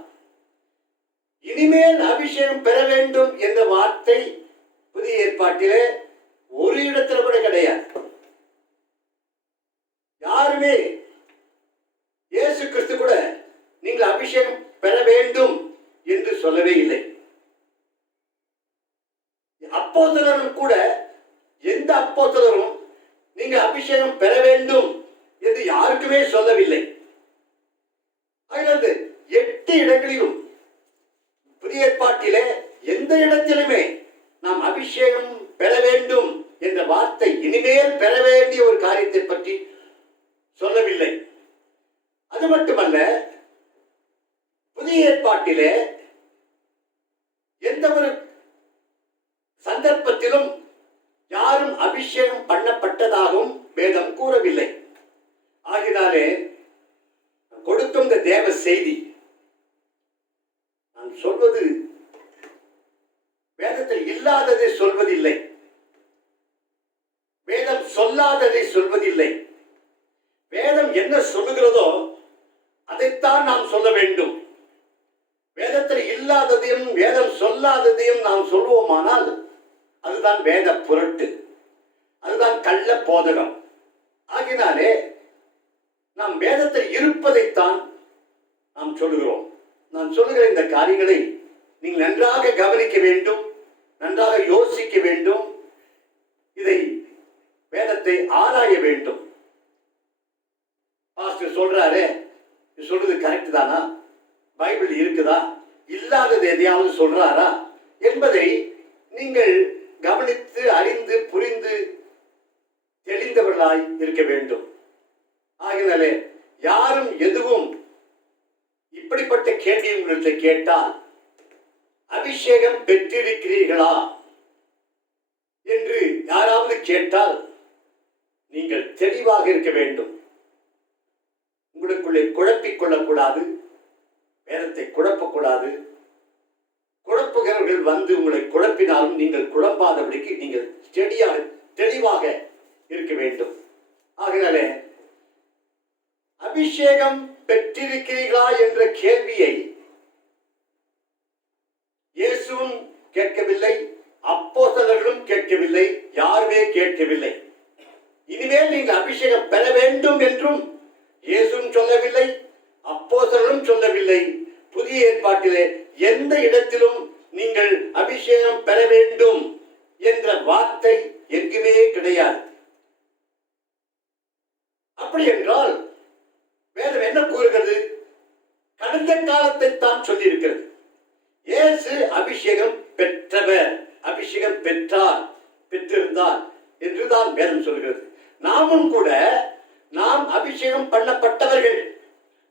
இனிமேல் அபிஷேகம் பெற வேண்டும் என்ற வார்த்தை புதிய ஏற்பாட்டிலே ஒரு இடத்துல கூட கிடையாது. யாருமே இயேசு கிறிஸ்து கூட நீங்கள் அபிஷேகம் பெற வேண்டும் என்று சொல்லவே இல்லை. அப்போஸ்தலரும் கூட எந்த அப்போஸ்தலரும் நீங்க அபிஷேகம் பெற வேண்டும் என்று யாருக்குமே சொல்லவில்லை. அதனால 8 இடங்களிலும் புதிய ஏற்பாட்டிலே எந்த இடத்திலுமே நாம் அபிஷேகம் பெற வேண்டும் என்ற வார்த்தை இனிமேல் பெற வேண்டிய ஒரு காரியத்தை பற்றி சொல்லவில்லை. அது மட்டுமல்ல, புதிய ஏற்பாட்டிலே எந்த ஒரு சந்தர்ப்பத்திலும் யாரும் அபிஷேகம் பண்ணப்பட்டதாகவும் வேதம் கூறவில்லை. ஆகினாலே கொடுக்கும் இந்த தேவ செய்தி நான் சொல்வது வேதத்தில் இல்லாததை சொல்வதில்லை, வேதம் சொல்லாததை சொல்வதில்லை. வேதம் என்ன சொல்லுகிறதோ அதைத்தான் நாம் சொல்ல வேண்டும். வேதத்தில் இல்லாததையும் வேதம் சொல்லாததையும் நாம் சொல்வோமானால் அதுதான் வேத புரட்டு, அதுதான் கள்ள போதகம். ஆகினாலே நாம் வேதத்தில் இருப்பதைத்தான் நாம் சொல்லுகிறோம். நான் சொல்லுகிற இந்த காரியங்களை நீங்கள் நன்றாக கவனிக்க வேண்டும், நன்றாக யோசிக்க வேண்டும், இதை வேதத்தை ஆராய வேண்டும். பாஸ்டர் சொல்றாரு, சொல்றது கரெக்ட் தானா, பைபிள் இருக்குதா, இல்லாதது எதையாவது சொல்றாரா என்பதை நீங்கள் கவனித்து அறிந்து புரிந்து தெளிந்தவர்களாய் இருக்க வேண்டும். ஆகினாலே யாரும் எதுவும் இப்படிப்பட்ட கேள்வி உங்களிடத்தை கேட்டால் அபிஷேகம் பெற்றிருக்கிறீர்களா என்று யாராவது கேட்டால் நீங்கள் தெளிவாக இருக்க வேண்டும். உங்களுக்குள்ளே குழப்பிக் கொள்ளக்கூடாது, வேதத்தை குழப்பக்கூடாது. குழப்புகிறவர்கள் வந்து உங்களை குழப்பினாலும் நீங்கள் குழம்பாதபடிக்கு நீங்கள் தெளிவாக இருக்க வேண்டும். ஆகினாலே அபிஷேகம் பெற்றிருக்கிறீர்களா என்ற கேள்வியை இயேசுவும் கேட்கவில்லை, அப்போஸ்தலர்களும் கேட்கவில்லை, யாருமே கேட்கவில்லை. இனிமேல் நீங்கள் அபிஷேகம் பெற வேண்டும் என்றும் இயேசுவும் சொல்லவில்லை, அப்போஸ்தலரும் சொல்லவில்லை. புதிய ஏற்பாட்டிலே எந்த இடத்திலும் நீங்கள் அபிஷேகம் பெற வேண்டும் என்ற வார்த்தை எங்குமே கிடையாது. அப்படி என்றால் வேதம் என்ன கூறுகிறது? கடந்த காலத்தை தான் சொல்லி இருக்கிறது. இயேசு அபிஷேகம் பெற்றவர். இருந்தார் என்றுதான் வேதம் சொல்கிறது. நாமும் கூட நாம் அபிஷேகம் பண்ணப்பட்டவர்கள்,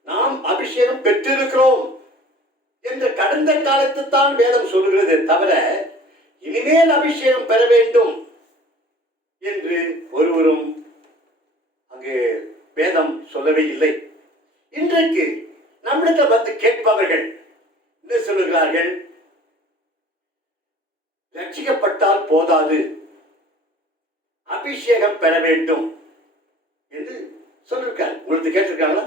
நாம் அபிஷேகம் பெற்றிருக்கிறோம் என்ற கடந்த காலத்தை தான் வேதம் சொல்கிறது தவிர இனிமேல் அபிஷேகம் பெற வேண்டும் என்று ஒருவரும் அங்கு வேதம் சொல்லவே இல்லை. இன்றைக்கு நம்மிடத்தில் வந்து கேட்பவர்கள் என்ன சொல்லுகிறார்கள்? ரட்சிக்கப்பட்டால் போதாது, அபிஷேகம் பெற வேண்டும் என்று சொல்லிருக்காங்க. உங்களுக்கு கேட்டிருக்காங்களா?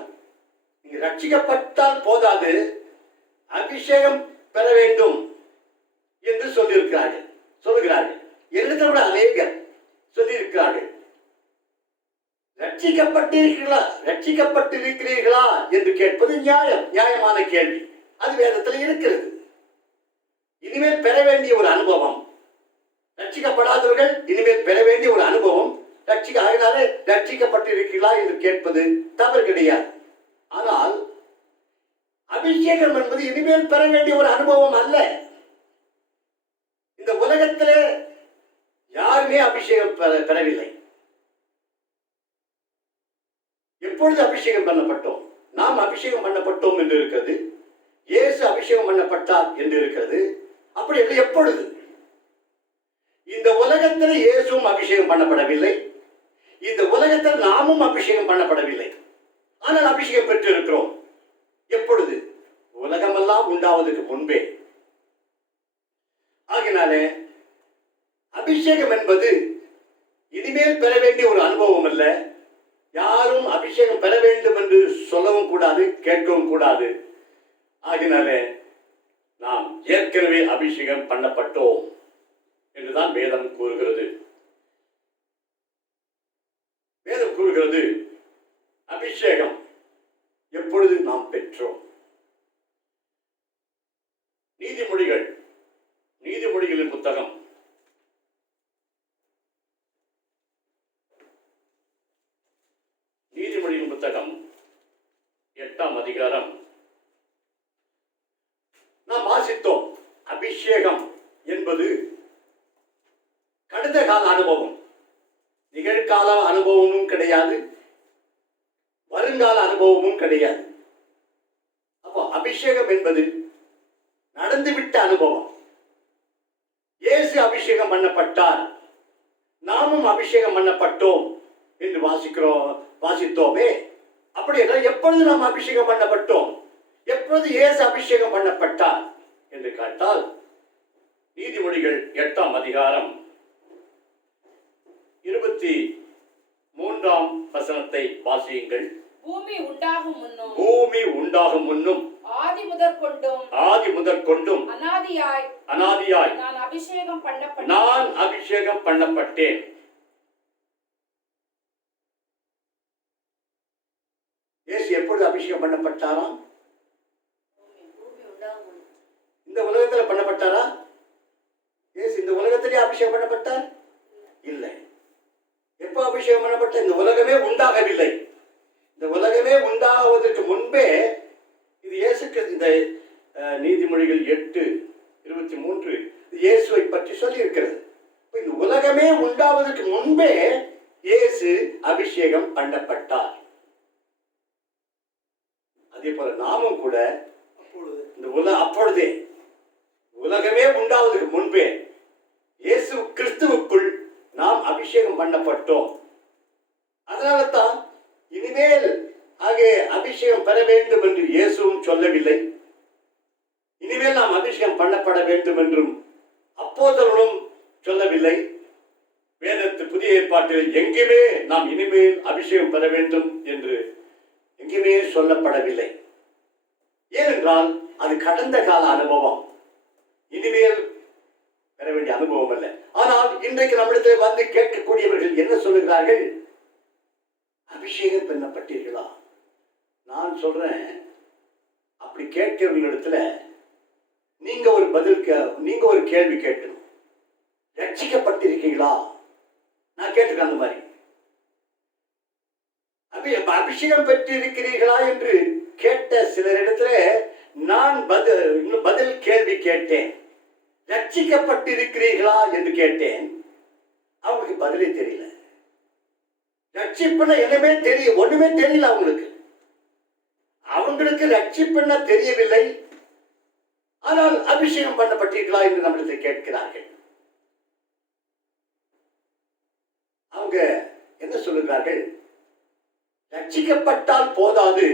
நீங்க ரட்சிக்கப்பட்டால் போதாது, அபிஷேகம் பெற வேண்டும் என்று சொல்லுகிறார்கள். என்னிடத்தை விட அநேகர் சொல்லியிருக்கிறார்கள். ரட்சிக்கப்பட்டிருக்கிறீர்களா என்று கேட்பது நியாயமான கேள்வி. அது வேதத்தில் இருக்கிறது. இனிமேல் பெற வேண்டிய ஒரு அனுபவம், ரட்சிக்கப்படாதவர்கள் இனிமேல் பெற வேண்டிய ஒரு அனுபவம், ரட்சிக்கப்பட்டிருக்கிறீர்களா என்று கேட்பது தவறு கிடையாது. ஆனால் அபிஷேகம் என்பது இனிமேல் பெற வேண்டிய ஒரு அனுபவம் அல்ல. இந்த உலகத்திலே யாருமே அபிஷேகம் பெறவில்லை. எப்பொழுது அபிஷேகம் பண்ணப்பட்டோம்? நாம் அபிஷேகம் பண்ணப்பட்டோம் என்று இருக்கிறது. இயேசு அபிஷேகம் பண்ணப்பட்டார் என்று இருக்கிறது. அப்படி எப்பொழுது? இந்த உலகத்தில் இயேசுவும் அபிஷேகம் பண்ணப்படவில்லை, இந்த உலகத்தில் நாமும் அபிஷேகம் பண்ணப்படவில்லை. ஆனால் அபிஷேகம் பெற்று இருக்கிறோம். எப்பொழுது? உலகமெல்லாம் உண்டாவதற்கு முன்பே. ஆகினாலே அபிஷேகம் என்பது இனிமேல் பெற வேண்டிய ஒரு அனுபவம் அல்ல. யாரும் அபிஷேகம் பெற வேண்டும் என்று சொல்லவும் கூடாது, கேட்கவும் கூடாது. ஆகினாலே நாம் ஏற்கனவே அபிஷேகம் பண்ணப்பட்டோம் என்றுதான் வேதம் கூறுகிறது. வேதம் கூறுகிறது அபிஷேகம் எப்பொழுது நாம் பெற்றோம். நீதிமொழிகளின் புத்தகம் 8ஆம் அதிகாரம் நாம் வாசித்தோம். அபிஷேகம் என்பது கடந்த கால அனுபவம், நிகழ்கால அனுபவமும் கிடையாது, வருங்கால அனுபவமும் கிடையாது. அப்போ அபிஷேகம் என்பது நடந்துவிட்ட அனுபவம். இயேசு அபிஷேகம் பண்ணப்பட்டார், நாமும் அபிஷேகம் பண்ணப்பட்டோம் என்று வாசித்தோமே. அப்படி என்றால் எப்பொழுது நாம் அபிஷேகம் பண்ணப்பட்டோம், எப்பொழுது இயேசு அபிஷேகம் பண்ணப்பட்டார் என்று கேட்டால் நீதிமொழிகள் 8ஆம் அதிகாரம் 23ஆம் வசனத்தை வாசியுங்கள். பூமி உண்டாகும் முன்னும் ஆதி முதற்கொண்டும் அனாதியாய் நான் அபிஷேகம் பண்ணப்பட்டேன். இயேசு எப்பொழுது அபிஷேகம் பண்ணப்பட்டாராம்? இந்த உலகத்தில் பண்ணப்பட்டாரா? இயேசு இந்த உலகத்திலே அபிஷேகம் பண்ணப்பட்டார்? இல்லை. எப்போ அபிஷேகம் பண்ணப்பட்ட? இந்த உலகமே உண்டாகவில்லை. இந்த உலகமே உண்டாகுவதற்கு முன்பே இது இயேசுக்கு இந்த நீதிமொழிகள் 8:23 இயேசுவை பற்றி சொல்லி இருக்கிறது. இந்த உலகமே உண்டாவதற்கு முன்பே இயேசு அபிஷேகம் பண்ணப்பட்டார். அதே போல நாமும் கூட அப்பொழுதே உலகமே உண்டாவதற்கு முன்பே இயேசு கிறிஸ்துவுக்குள் நாம் அபிஷேகம் பண்ணப்பட்டோம். அதனால தான் இனிமேல் ஆகிய அபிஷேகம் பெற வேண்டும் என்று இயேசுவும் சொல்லவில்லை. இனிமேல் நாம் அபிஷேகம் பண்ணப்பட வேண்டும் என்றும் அப்போஸ்தலர்களும் சொல்லவில்லை. வேதத்து புதிய ஏற்பாட்டில் எங்குமே நாம் இனிமேல் அபிஷேகம் பெற வேண்டும் என்று எங்குமே சொல்லப்படவில்லை. ஏனென்றால் அது கடந்த கால அனுபவம், இனிமேல் பெற வேண்டிய அனுபவம் அல்ல. ஆனால் இன்றைக்கு நம்மிடத்தில் வந்து கேட்கக்கூடியவர்கள் என்ன சொல்லுகிறார்கள்? அபிஷேகம் பண்ணப்பட்டீர்களா? நான் சொல்றேன், அப்படி கேட்கிறவங்களிடத்துல நீங்க ஒரு கேள்வி கேட்கணும். ரட்சிக்கப்பட்டிருக்கீங்களா? நான் கேட்டிருக்கேன் அந்த மாதிரி. அபிஷேகம் பெற்றிருக்கிறீர்களா என்று கேட்ட சிலரிடத்துல நான் பதில் கேள்வி கேட்டேன். ரட்சிக்கப்பட்டிருக்கிறீர்களா என்று கேட்டேன். அவங்க பதிலே தெரியல. ரட்சிப்புன்னா என்னமே தெரியும், ஒண்ணுமே தெரியல அவங்களுக்கு. அவங்களுக்கு ரட்சிப்புன்னா தெரியவில்லை. ஆனால் அபிஷேகம் பண்ணப்பட்டீர்களா என்று நம்மிடத்தில் கேட்கிறார்கள். அவங்க என்ன சொல்லுகிறார்கள்? ரட்சிக்கப்பட்டால் போதாது,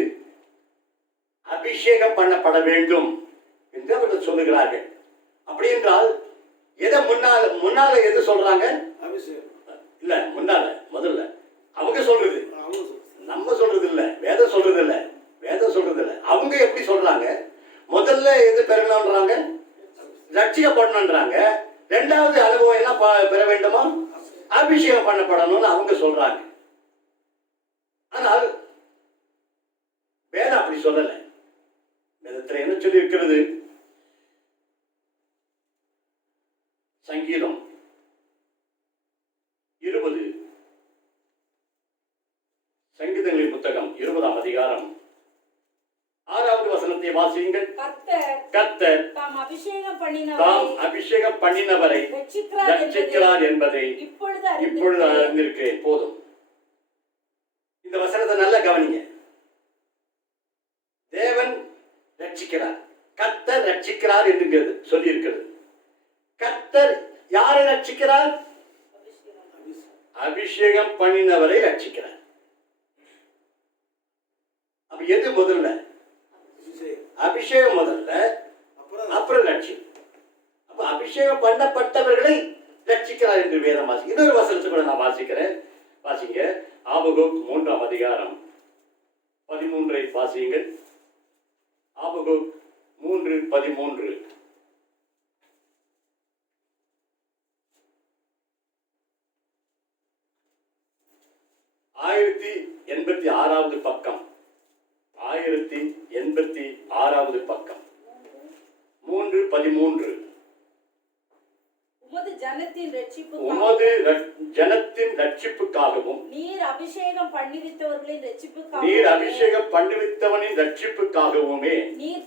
அபிஷேகம் பண்ணப்பட வேண்டும் என்று அவர்கள் சொல்லுகிறார்கள். அப்படி என்றால் எதை முன்னால எது சொல்றாங்க? இல்ல, முன்னால முதல்ல அவங்க சொல்றது, நம்ம சொல்றது இல்ல, வேதம் சொல்றது இல்ல. வேதம் சொல்றது இல்ல, அவங்க எப்படி சொல்றாங்க? முதல்ல எது பெறணும்ன்றாங்க? ரட்சிக்கப்படணும்ன்றாங்க. ரெண்டாவது அனுபவம் என்ன பெற வேண்டுமா? அபிஷேகம் பண்ணப்படணும்னு அவங்க சொல்றாங்க. ஆனால் வேதம் அப்படி சொல்லல. வேதத்துல என்ன சொல்லி இருக்கிறது? சங்கீதம் 20, சங்கீதங்களின் புத்தகம் 20ஆம் அதிகாரம் 6வது வசனத்தை வாசியுங்கள். கர்த்தர் தாம் அபிஷேகம் பண்ணினவரை ரட்சிக்கிறார் என்பதை இப்பொழுது அறிந்திருக்கிறேன். போதும். இந்த வசனத்தை நல்லா கவனிங்க. தேவன் ரட்சிக்கிறார், கர்த்தர் ரட்சிக்கிறார் என்று சொல்லி இருக்கிறது. கர்த்தர் யாரை ரட்சிக்கிறார்? அபிஷேகம் பண்ணினவரை ரட்சிக்கிறார். அப்ப எது முதல்ல? அபிஷேகம் முதல்ல, அப்புறம் ரட்சிப்பு. அப்ப அபிஷேகம் பண்ணப்பட்டவர்களை ரட்சிக்கிறார் என்று வேதம் வாசி. இன்னொரு வசனத்தை கூட நான் வாசிக்கிறேன், வாசிங்க. ஆபகுக் 3ஆம் அதிகாரம் 13 வாசியுங்கள். ஆபகுக் 3:13. 1086வது பக்கம், 1086வது பக்கம், 3:13. உமது ஜனத்தின் ரட்சிப்புக்காகவும் நீர் அபிஷேகம் பண்ணுவித்தவனின் ரட்சிப்புக்காகவுமே நீர்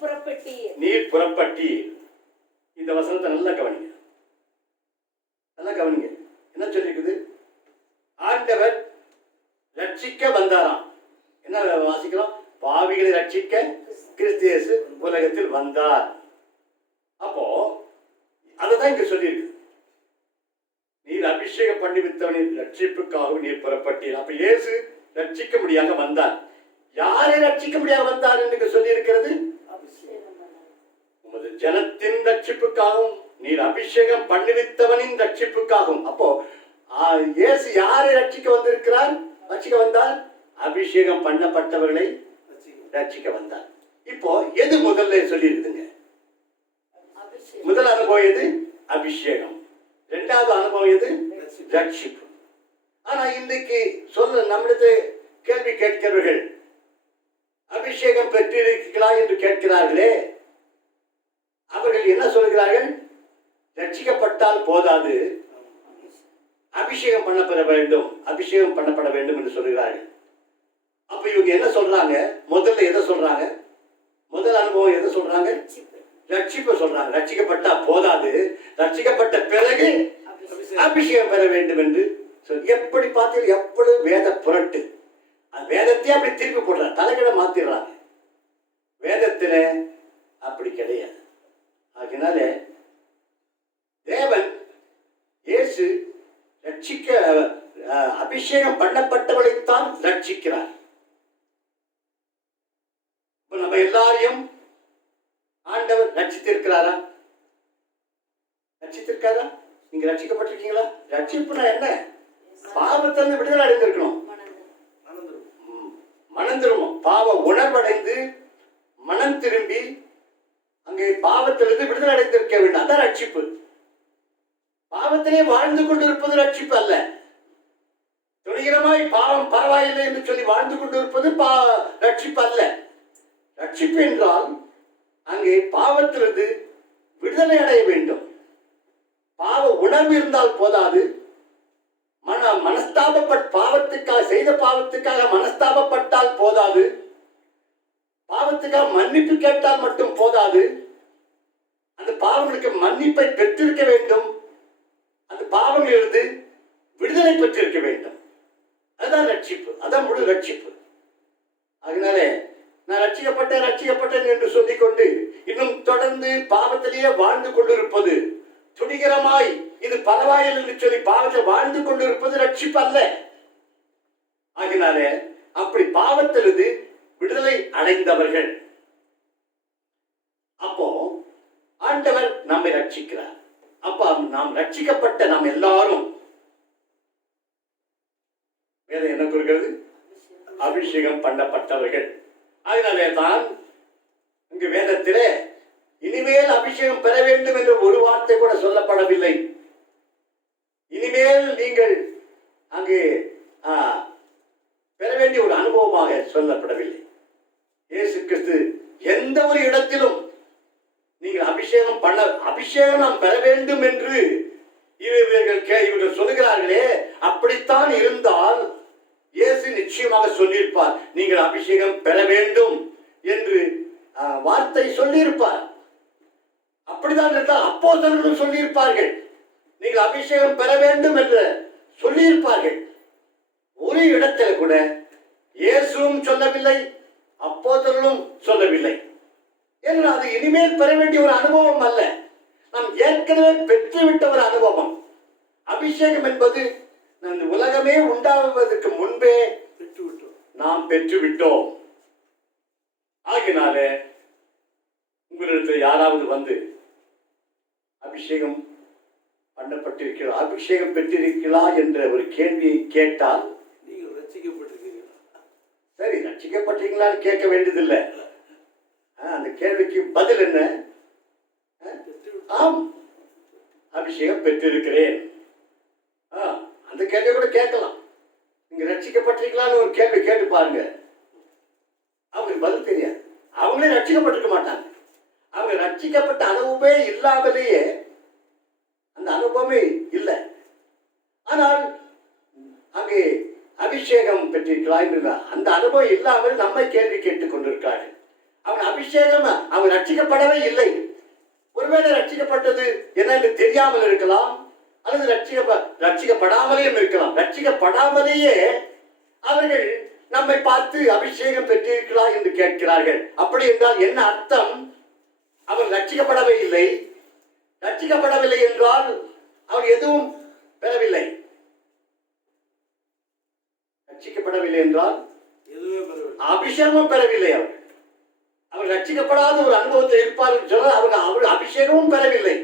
புறப்பட்டீர். இந்த வசனத்தை நல்லா கவனிங்க, நல்லா கவனிங்க. என்ன சொல்லிருக்குது? ஆண்டவர் ரட்சிக்க வந்தாராம். என்ன வாசிக்கிறோம்? பாவிகளை ரட்சிக்க கிறிஸ்து இயேசு உலகத்தில் வந்தார். அப்போ அதுதான் இங்க சொல்லியிருக்கு. நீர் அபிஷேகம் பண்ணிவித்தவனின் ரட்சிப்புக்காகவும் நீர் புறப்பட்டீர். அப்ப இயேசு ரட்சிக்க முடியாத வந்தார். யாரை ரட்சிக்க முடியாத வந்தார் என்று சொல்லி இருக்கிறது? உமது ஜனத்தின் ரட்சிப்புக்காகவும் நீர் அபிஷேகம் பண்ணிவித்தவனின் ரட்சிப்புக்காகவும். அப்போ இயேசு யாரை ரட்சிக்க வந்திருக்கிறார்? ரட்சிக்க வந்தார், அபிஷேகம் பண்ணப்பட்டவர்களை ரட்சிக்க வந்தார். இப்போ எது முதல்ல சொல்லி இருக்குதுங்க? முதல் அனுபவம் எது? அபிஷேகம். இரண்டாவது அனுபவம் எது? ரட்சிப்பு. ஆனா இன்றைக்கு நம்மிடத்து கேள்வி கேட்கிறவர்கள், அபிஷேகம் பெற்றிருக்கிறீர்களா என்று கேட்கிறார்களே, அவர்கள் என்ன சொல்கிறார்கள்? ரட்சிக்கப்பட்டால் போதாது, அபிஷேகம் பண்ணப்பட வேண்டும், அபிஷேகம் பண்ணப்பட வேண்டும் என்று சொல்கிறார்கள். அப்ப இவங்க என்ன சொல்றாங்க? முதல்ல எதை சொல்றாங்க? முதல் அனுபவம் எதை சொல்றாங்க? ரட்சிப்பை சொல்றாங்க. ரட்சிக்கப்பட்டா போதாது, ரட்சிக்கப்பட்ட பிறகு அபிஷேகம் பெற வேண்டும் என்று சொல்லி. எப்படி பார்த்தீங்க? எப்படி வேத புரட்டு. வேதத்தையே அப்படி திருப்பி போடுறாங்க, தலைகிட மாத்திடுறாங்க. வேதத்துல அப்படி கிடையாது. அதனால தேவன் இயேசு ரட்சிக்க அபிஷேகம் பண்ணப்பட்டவளைத்தான் ரட்சிக்கிறார். நம்ம எல்லாரையும் ஆண்டவர் ரட்சித்திருக்கிறாரா? ரட்சித்திருக்காரா? நீங்க ரட்சிக்கப்பட்டிருக்கீங்களா? ரட்சிப்புனா என்ன? பாவத்திலிருந்து விடுதலை அடைந்திருக்கணும். மனம் திரும்பும், பாவ உணர்வடைந்து மனம் திரும்பி அங்கே பாவத்திலிருந்து விடுதலை அடைந்திருக்க வேண்டும். அதான் ரட்சிப்பு. பாவத்திலே வாழ்ந்து கொண்டிருப்பது ரட்சிப்பு அல்ல. துணிகரமாய் பாவம் பரவாயில்லை என்று சொல்லி வாழ்ந்து கொண்டிருப்பது ரட்சிப்பு அல்ல. ரட்சிப்பு என்றால் அங்கே பாவத்திலிருந்து விடுதலை அடைய வேண்டும். பாவ உணர்வு இருந்தால் போதாது. பாவத்துக்காக செய்த பாவத்துக்காக மனஸ்தாபப்பட்டால் போதாது. பாவத்துக்காக மன்னிப்பு கேட்டால் மட்டும் போதாது. அந்த பாவங்களுக்கு மன்னிப்பை பெற்றிருக்க வேண்டும். அந்த பாவங்களிலிருந்து விடுதலை விடுதலை பெற்றிருக்க வேண்டும். அதுதான் ரட்சிப்பு, அதான் முழு ரட்சிப்பு. அதனால நான் ரட்சிக்கப்பட்டேன் என்று சொல்லிக்கொண்டு இன்னும் தொடர்ந்து பாவத்திலேயே வாழ்ந்து கொண்டிருப்பது, துணிகரமாய் இது பரவாயில்லை என்று சொல்லி பாவத்தில் வாழ்ந்து கொண்டிருப்பது ரட்சிப்பு அல்ல. ஆகினாலே அப்படி பாவத்திலிருந்து விடுதலை அடைந்தவர்கள், அப்போ ஆண்டவர் நம்மை ரட்சிக்கிறார். அப்ப நாம் ரட்சிக்கப்பட்ட நாம் எல்லாரும் வேதம் என்ன கூறுகிறது? அபிஷேகம் பண்ணப்பட்டவர்கள். அதனாலே தான் இங்கு வேதத்திலே இனிமேல் அபிஷேகம் பெற வேண்டும் என்ற ஒரு வார்த்தை கூட சொல்லப்படவில்லை. இனிமேல் நீங்கள் அங்கு பெற வேண்டிய ஒரு அனுபவமாக சொல்லப்படவில்லை. இயேசு கிறிஸ்து எந்த ஒரு இடத்திலும் நீங்கள் அபிஷேகம் நாம் பெற வேண்டும் என்று இவர்கள் சொல்லுகிறார்களே, அப்படித்தான் இருந்தால் இயேசு நிச்சயமாக சொல்லியிருப்பார், நீங்கள் அபிஷேகம் பெற வேண்டும் என்று வார்த்தை சொல்லியிருப்பார். அப்படிதான் இருந்தால் அப்போஸ்தலர்களும் சொல்லியிருப்பார்கள், நீங்கள் அபிஷேகம் பெற வேண்டும் என்று சொல்லியிருப்பார்கள். ஒரு இடத்துல கூட இயேசுவும் சொல்லவில்லை, அப்போஸ்தலர்களும் சொல்லவில்லை. ஏன்னா அது இனிமேல் பெற வேண்டிய ஒரு அனுபவம் அல்ல, நாம் ஏற்கனவே பெற்றுவிட்ட ஒரு அனுபவம். அபிஷேகம் என்பது உலகமே உண்டாவதற்கு முன்பே நாம் பெற்றுவிட்டோம். ஆகினால உங்களிடத்தில் யாராவது வந்து அபிஷேகம் பண்ணப்பட்டிருக்கிறா, அபிஷேகம் பெற்றிருக்கிறா என்ற ஒரு கேள்வியை கேட்டால், நீங்கள் ரட்சிக்கப்பட்டிருக்கீங்களா? சரி, ரட்சிக்கப்பட்டீங்களான்னு கேட்க வேண்டியதில்லை. அந்த கேள்விக்கு பதில் என்ன? ஆம், அபிஷேகம் பெற்றிருக்கிறேன். அந்த கேள்வி கூட கேட்கலாம். நீங்க ரட்சிக்கப்பட்டிருக்கலான்னு ஒரு கேள்வி கேட்டு பாருங்க, அவங்களுக்கு பதில் தெரியாது. அவங்களே ரட்சிக்கப்பட்டிருக்க மாட்டாங்க. அவங்க ரட்சிக்கப்பட்ட அனுபவமே இல்லாமலேயே, அந்த அனுபவமே இல்லை. ஆனால் அங்கே அபிஷேகம் பெற்றிருக்கலாம், அந்த அனுபவம் இல்லாமல் நம்மை கேள்வி கேட்டுக் கொண்டிருக்கார்கள். அவன் அபிஷேகம், அவன் ரட்சிக்கப்படவே இல்லை. ஒருவேளை ரட்சிக்கப்பட்டது என்னன்னு தெரியாமல் இருக்கலாம், அல்லது ரட்சிக்கப்படாமலேயும் இருக்கலாம். ரட்சிக்கப்படாமலேயே அவர்கள் நம்மை பார்த்து அபிஷேகம் பெற்றிருக்கிறா என்று கேட்கிறார்கள். அப்படி என்றால் என்ன அர்த்தம்? அவன் ரட்சிக்கப்படவே இல்லை. ரட்சிக்கப்படவில்லை என்றால் அவன் எதுவும் பெறவில்லை. ரட்சிக்கப்படவில்லை என்றால் அபிஷேகமும் பெறவில்லை. அவர் ரட்சிக்கப்படாத ஒரு அனுபவத்தில் இருப்பார்கள் சொன்னால் அவர்கள் அபிஷேகமும் பெறவில்லை.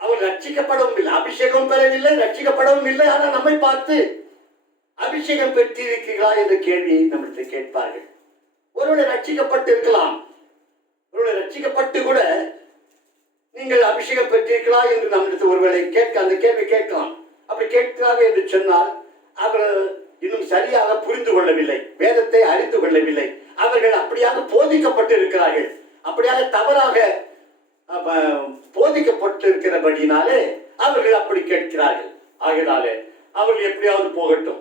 அவர் ரட்சிக்கப்படவும் இல்லை, அபிஷேகமும் பெறவில்லை, ரட்சிக்கப்படவும் இல்லை. ஆனால் நம்மை பார்த்து அபிஷேகம் பெற்றிருக்கிறீர்களா என்ற கேள்வியை நம்மளை கேட்பார்கள். ஒருவரை ரட்சிக்கப்பட்டு இருக்கலாம், ஒருவரை ரட்சிக்கப்பட்டு கூட நீங்கள் அபிஷேகம் பெற்றீர்களா என்று நம்மிடத்தில் ஒருவேளை அந்த கேள்வி கேட்கலாம். அப்படி கேட்கிறார்கள் என்று சொன்னால் அவர் இன்னும் சரியாக புரிந்து கொள்ளவில்லை, வேதத்தை அறிந்து கொள்ளவில்லை. அவர்கள் அப்படியாக போதிக்கப்பட்டு இருக்கிறார்கள், அப்படியாக தவறாக போதிக்கப்பட்டிருக்கிறபடினாலே அவர்கள் அப்படி கேட்கிறார்கள். ஆகினாலே அவர்கள் எப்படியாவது போகட்டும்,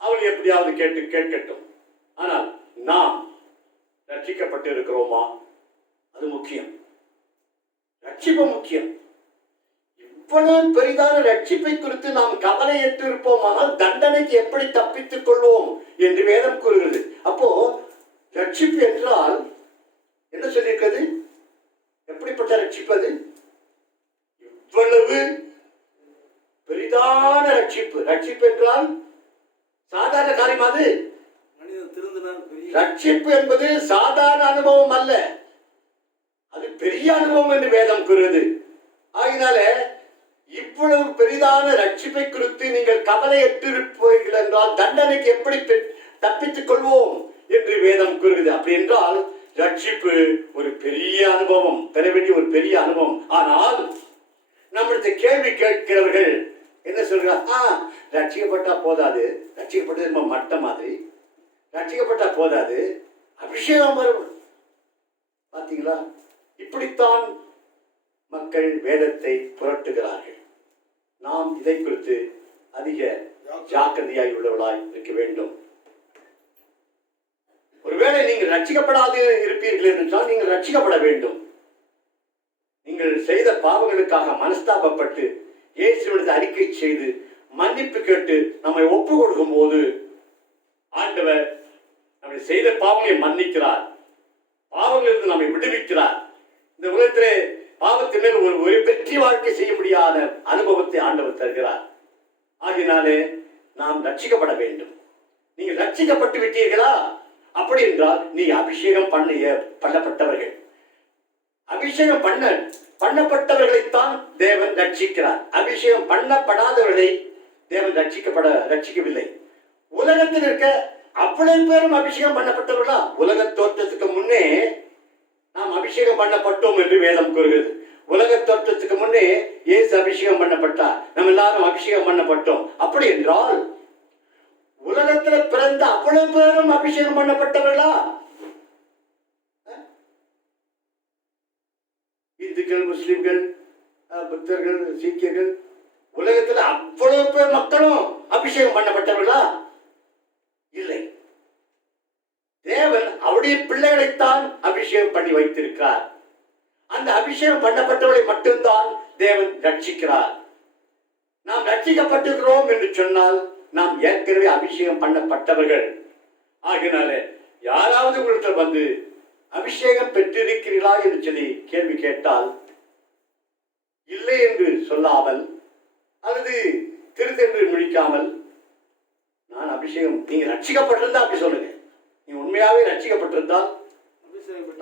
அவர்கள் எப்படியாவது கேட்கட்டும். ஆனால் நாம் ரட்சிக்கப்பட்டு இருக்கிறோமா? அது முக்கியம். ரட்சிப்பு முக்கியம். இவ்வளவு பெரிதான ரட்சிப்பை குறித்து நாம் கவலையற்று இருப்போமானால் தண்டனைக்கு எப்படி தப்பித்துக் கொள்வோம் என்று வேதம் கூறுகிறது. அப்போ ரட்சிப்பு என்றால் என்ன சொல்லியிருக்கிறது? எப்படிப்பட்ட ரட்சிப்பு அது? இவ்வளவு பெரிதான ரட்சிப்பு. ரட்சிப்பு என்றால் சாதாரண காரியம். அது ரட்சிப்பு என்பது சாதாரண அனுபவம் அல்ல, அது பெரிய அனுபவம் என்று வேதம் கூறுகிறது. ஆகினால இவ்வளவு பெரிதான ரட்சிப்பை குறித்து நீங்கள் கவலையற்றிருப்பீர்கள் என்றால் தண்டனைக்கு எப்படி தப்பித்துக் கொள்வோம் என்று வேதம் கூறுகிறது. அப்படி என்றால் ரட்சிப்பு ஒரு பெரிய அனுபவம், பெற வேண்டிய ஒரு பெரிய அனுபவம். ஆனால் நம்மளுடைய கேள்வி கேட்கிறவர்கள் என்ன சொல்றாங்க? ரட்சிக்கப்பட்டா போதாது, ரட்சிக்கப்பட்டது நம்ம மட்ட மாதிரி, ரட்சிக்கப்பட்டா போதாது, அபிஷேகம் வரும். பார்த்தீங்களா? இப்படித்தான் மக்கள் வேதத்தை புரட்டுகிறார்கள். நாம் இதை குறித்து அதிக ஜாக்கிரதையாய் உள்ளவர்களாய் இருக்க வேண்டும். ஒருவேளை நீங்கள் ரட்சிக்கப்படாது இருப்பீர்கள் என்று சொன்னால் நீங்கள் ரட்சிக்கப்பட வேண்டும். நீங்கள் செய்த பாவங்களுக்காக மனஸ்தாபப்பட்டு இயேசுவிடத்தில் அறிக்கை செய்து மன்னிப்பு கேட்டு நம்மை ஒப்பு கொடுக்கும் போது ஆண்டவர் நம்மை செய்த பாவங்களை மன்னிக்கிறார், பாவங்களிலிருந்து நம்மை விடுவிக்கிறார். இந்த உலகத்திலே பாவத்தின் மேல் ஒரு வெற்றி வாழ்க்கை செய்ய முடியாத அனுபவத்தை ஆண்டவர் தருகிறார். ஆகினாலே நாம் ரட்சிக்கப்பட வேண்டும். நீங்கள் ரட்சிக்கப்பட்டு விட்டீர்களா? அப்படி என்றால் நீ அபிஷேகம் பண்ணப்பட்டவர்கள். அபிஷேகம் பண்ணப்பட்டவர்களைத்தான் தேவன் ரட்சிக்கிறார். அபிஷேகம் பண்ணப்படாதவர்களை தேவன் ரட்சிக்கவில்லை. உலகத்தில் இருக்க அவ்வளவு பேரும் அபிஷேகம் பண்ணப்பட்டவர்களா? உலக தோற்றத்துக்கு முன்னே நாம் அபிஷேகம் பண்ணப்பட்டோம் என்று வேதம் கூறுகிறது. உலக தோற்றத்துக்கு முன்னே இயேசு அபிஷேகம் பண்ணப்பட்டார், நம்ம எல்லாரும் அபிஷேகம் பண்ணப்பட்டோம். அப்படி என்றால் உலகத்துல பிறந்த அவ்வளவு பேரும் அபிஷேகம் பண்ணப்பட்டவர்களா? இந்துக்கள், முஸ்லிம்கள், புத்தர்கள், சீக்கியர்கள், உலகத்துல அவ்வளவு பேர் மக்களும் அபிஷேகம் பண்ணப்பட்டவர்களா? இல்லை. தேவன் அவருடைய பிள்ளைகளைத்தான் அபிஷேகம் பண்ணி வைத்திருக்கிறார். அந்த அபிஷேகம் பண்ணப்பட்டவர்களை மட்டும்தான் தேவன் ரட்சிக்கிறார். நாம் ரட்சிக்கப்பட்டிருக்கிறோம் என்று சொன்னால் நாம் ஏற்கனவே அபிஷேகம் பண்ணப்பட்டவர்கள். ஆகினால யாராவது உங்களிடத்தில் வந்து அபிஷேகம் பெற்றிருக்கிறீர்களா என்று சொல்லி கேள்வி கேட்டால் இல்லை என்று சொல்லாமல் அல்லது திருத்தென்று முடிக்காமல் நான் அபிஷேகம், நீங்க ரட்சிக்கப்பட்டிருந்தா அப்படி சொல்லுங்க. நீ உண்மையாவே ரட்சிக்கப்பட்டிருந்தால்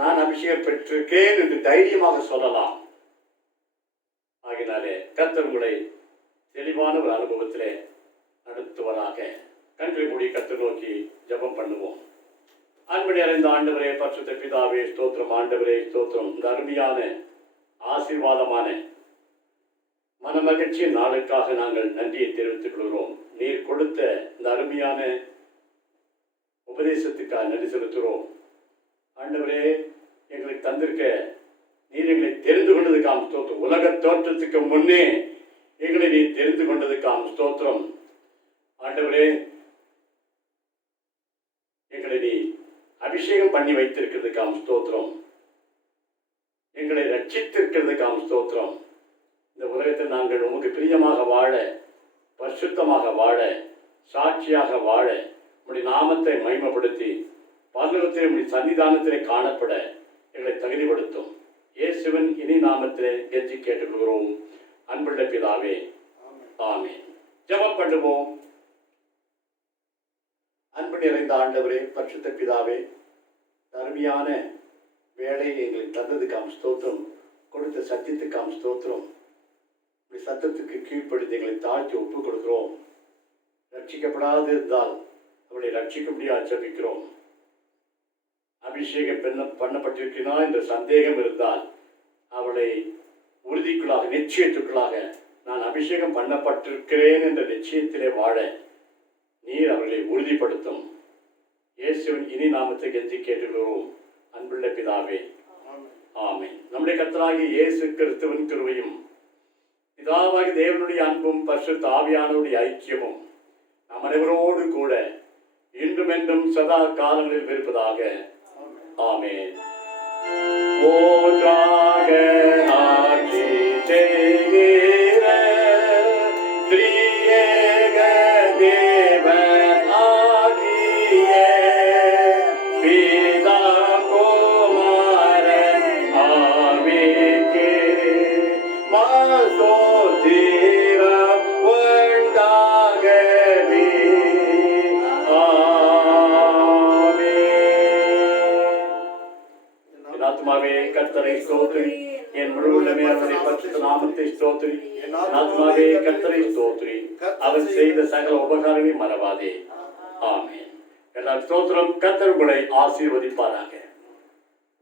நான் அபிஷேகம் பெற்றிருக்கேன் என்று தைரியமாக சொல்லலாம். ஆகினாலே கர்த்தர் உங்களை தெளிவான ஒரு அனுபவத்திலே நடத்துவராக. கண்களை மூடி கர்த்தர் நோக்கி ஜெபம் பண்ணுவோம். அன்புடைய அறிந்த ஆண்டவரே, பரிசுத்த பிதாவே, ஸ்தோத்திரம். ஆண்டவரே ஸ்தோத்திரம். இந்த அருமையான ஆசீர்வாதமான மனமகிழ்ச்சியின் நாளுக்காக நாங்கள் நன்றியை தெரிவித்துக் கொள்கிறோம். நீர் கொடுத்த இந்த அருமையான உபதேசத்துக்காக நன்றி செலுத்துகிறோம். ஆண்டவரே, எங்களுக்கு தந்திருக்க நீர் எங்களை தெரிந்து கொண்டதுக்காக ஸ்தோத்திரம். உலக தோற்றத்துக்கு முன்னே எங்களை நீ தெரிந்து கொண்டதுக்காக ஸ்தோத்திரம். ஆண்டவரே, எங்களை நீ அபிஷேகம் பண்ணி வைத்திருக்கிறதுக்காக ஸ்தோத்திரம். எங்களை ரட்சித்திருக்கிறதுக்காக ஸ்தோத்திரம். இந்த உலகத்தில் நாங்கள் உமக்கு பிரியமாக வாழ, பரிசுத்தமாக வாழ, சாட்சியாக வாழ, உம்முடைய நாமத்தை மகிமைப்படுத்தி பரலோகத்திலே உம்முடைய சன்னிதானத்திலே காணப்பட எங்களை தகுதிப்படுத்தும். இயேசுவின் இனி நாமத்திலே கெஞ்சி கேட்டுக்கொள்கிறோம் அன்புள்ள பிதாவே, ஆமென். ஜெபம் பண்ணுவோம். அன்பு நிறைந்த ஆண்டவரே, பரிசுத்த பிதாவே, அருமையான வேலையை எங்களுக்கு தந்ததுக்காம் ஸ்தோத்திரம். கொடுத்த சத்தியத்துக்காம் ஸ்தோத்திரம். இப்படி சத்தத்துக்கு கீழ்ப்படுத்தி எங்களை தாழ்த்தி ஒப்பு கொடுக்கிறோம். ரட்சிக்கப்படாது இருந்தால் அவளை ரட்சிக்க முடியாது ஜெபிக்கிறோம். அபிஷேகம் பண்ணப்பட்டிருக்கிறா என்ற சந்தேகம் இருந்தால் அவளை உறுதிக்குள்ளாக, நிச்சயத்துக்குள்ளாக நான் அபிஷேகம் பண்ணப்பட்டிருக்கிறேன் என்ற நிச்சயத்திலே வாழ நீர் அவர்களை உறுதிப்படுத்தும். இயேசுவின் இனி நாமத்தை கெஞ்சி கேட்டுக்கிறோம் அன்புள்ள பிதாவே, ஆமென். நம்முடைய கர்த்தராகிய இயேசு கிறிஸ்துவின் கிருபையும் பிதாவாகிய தேவனுடைய அன்பும் பரிசுத்த ஆவியானவருடைய ஐக்கியமும் நம் அனைவரோடு கூட இன்றும் என்றும் சதா காலங்களில் இருப்பதாக. ஆமென். ஒன்றாக ஆட்சி செய்கிற திரியேக தேவன் ஆகிய பிதா குமாரன் ஆவிக்கு மஸ்தோத்திரம் உண்டாகவே. ஆத்மாவே கர்த்தரை ஸ்தோத்திரி, என் முழு உள்ளமே அவருடைய பரிசுத்த நாமத்தை ஸ்தோத்திரி. ஆத்மாவே கர்த்தரை ஸ்தோத்திரி, அவர் செய்த சகல உபகாரங்களை மறவாதே. ஆமென். எல்லா ஸ்தோத்திரம். கர்த்தர் உங்களை ஆசீர்வதிப்பாராக.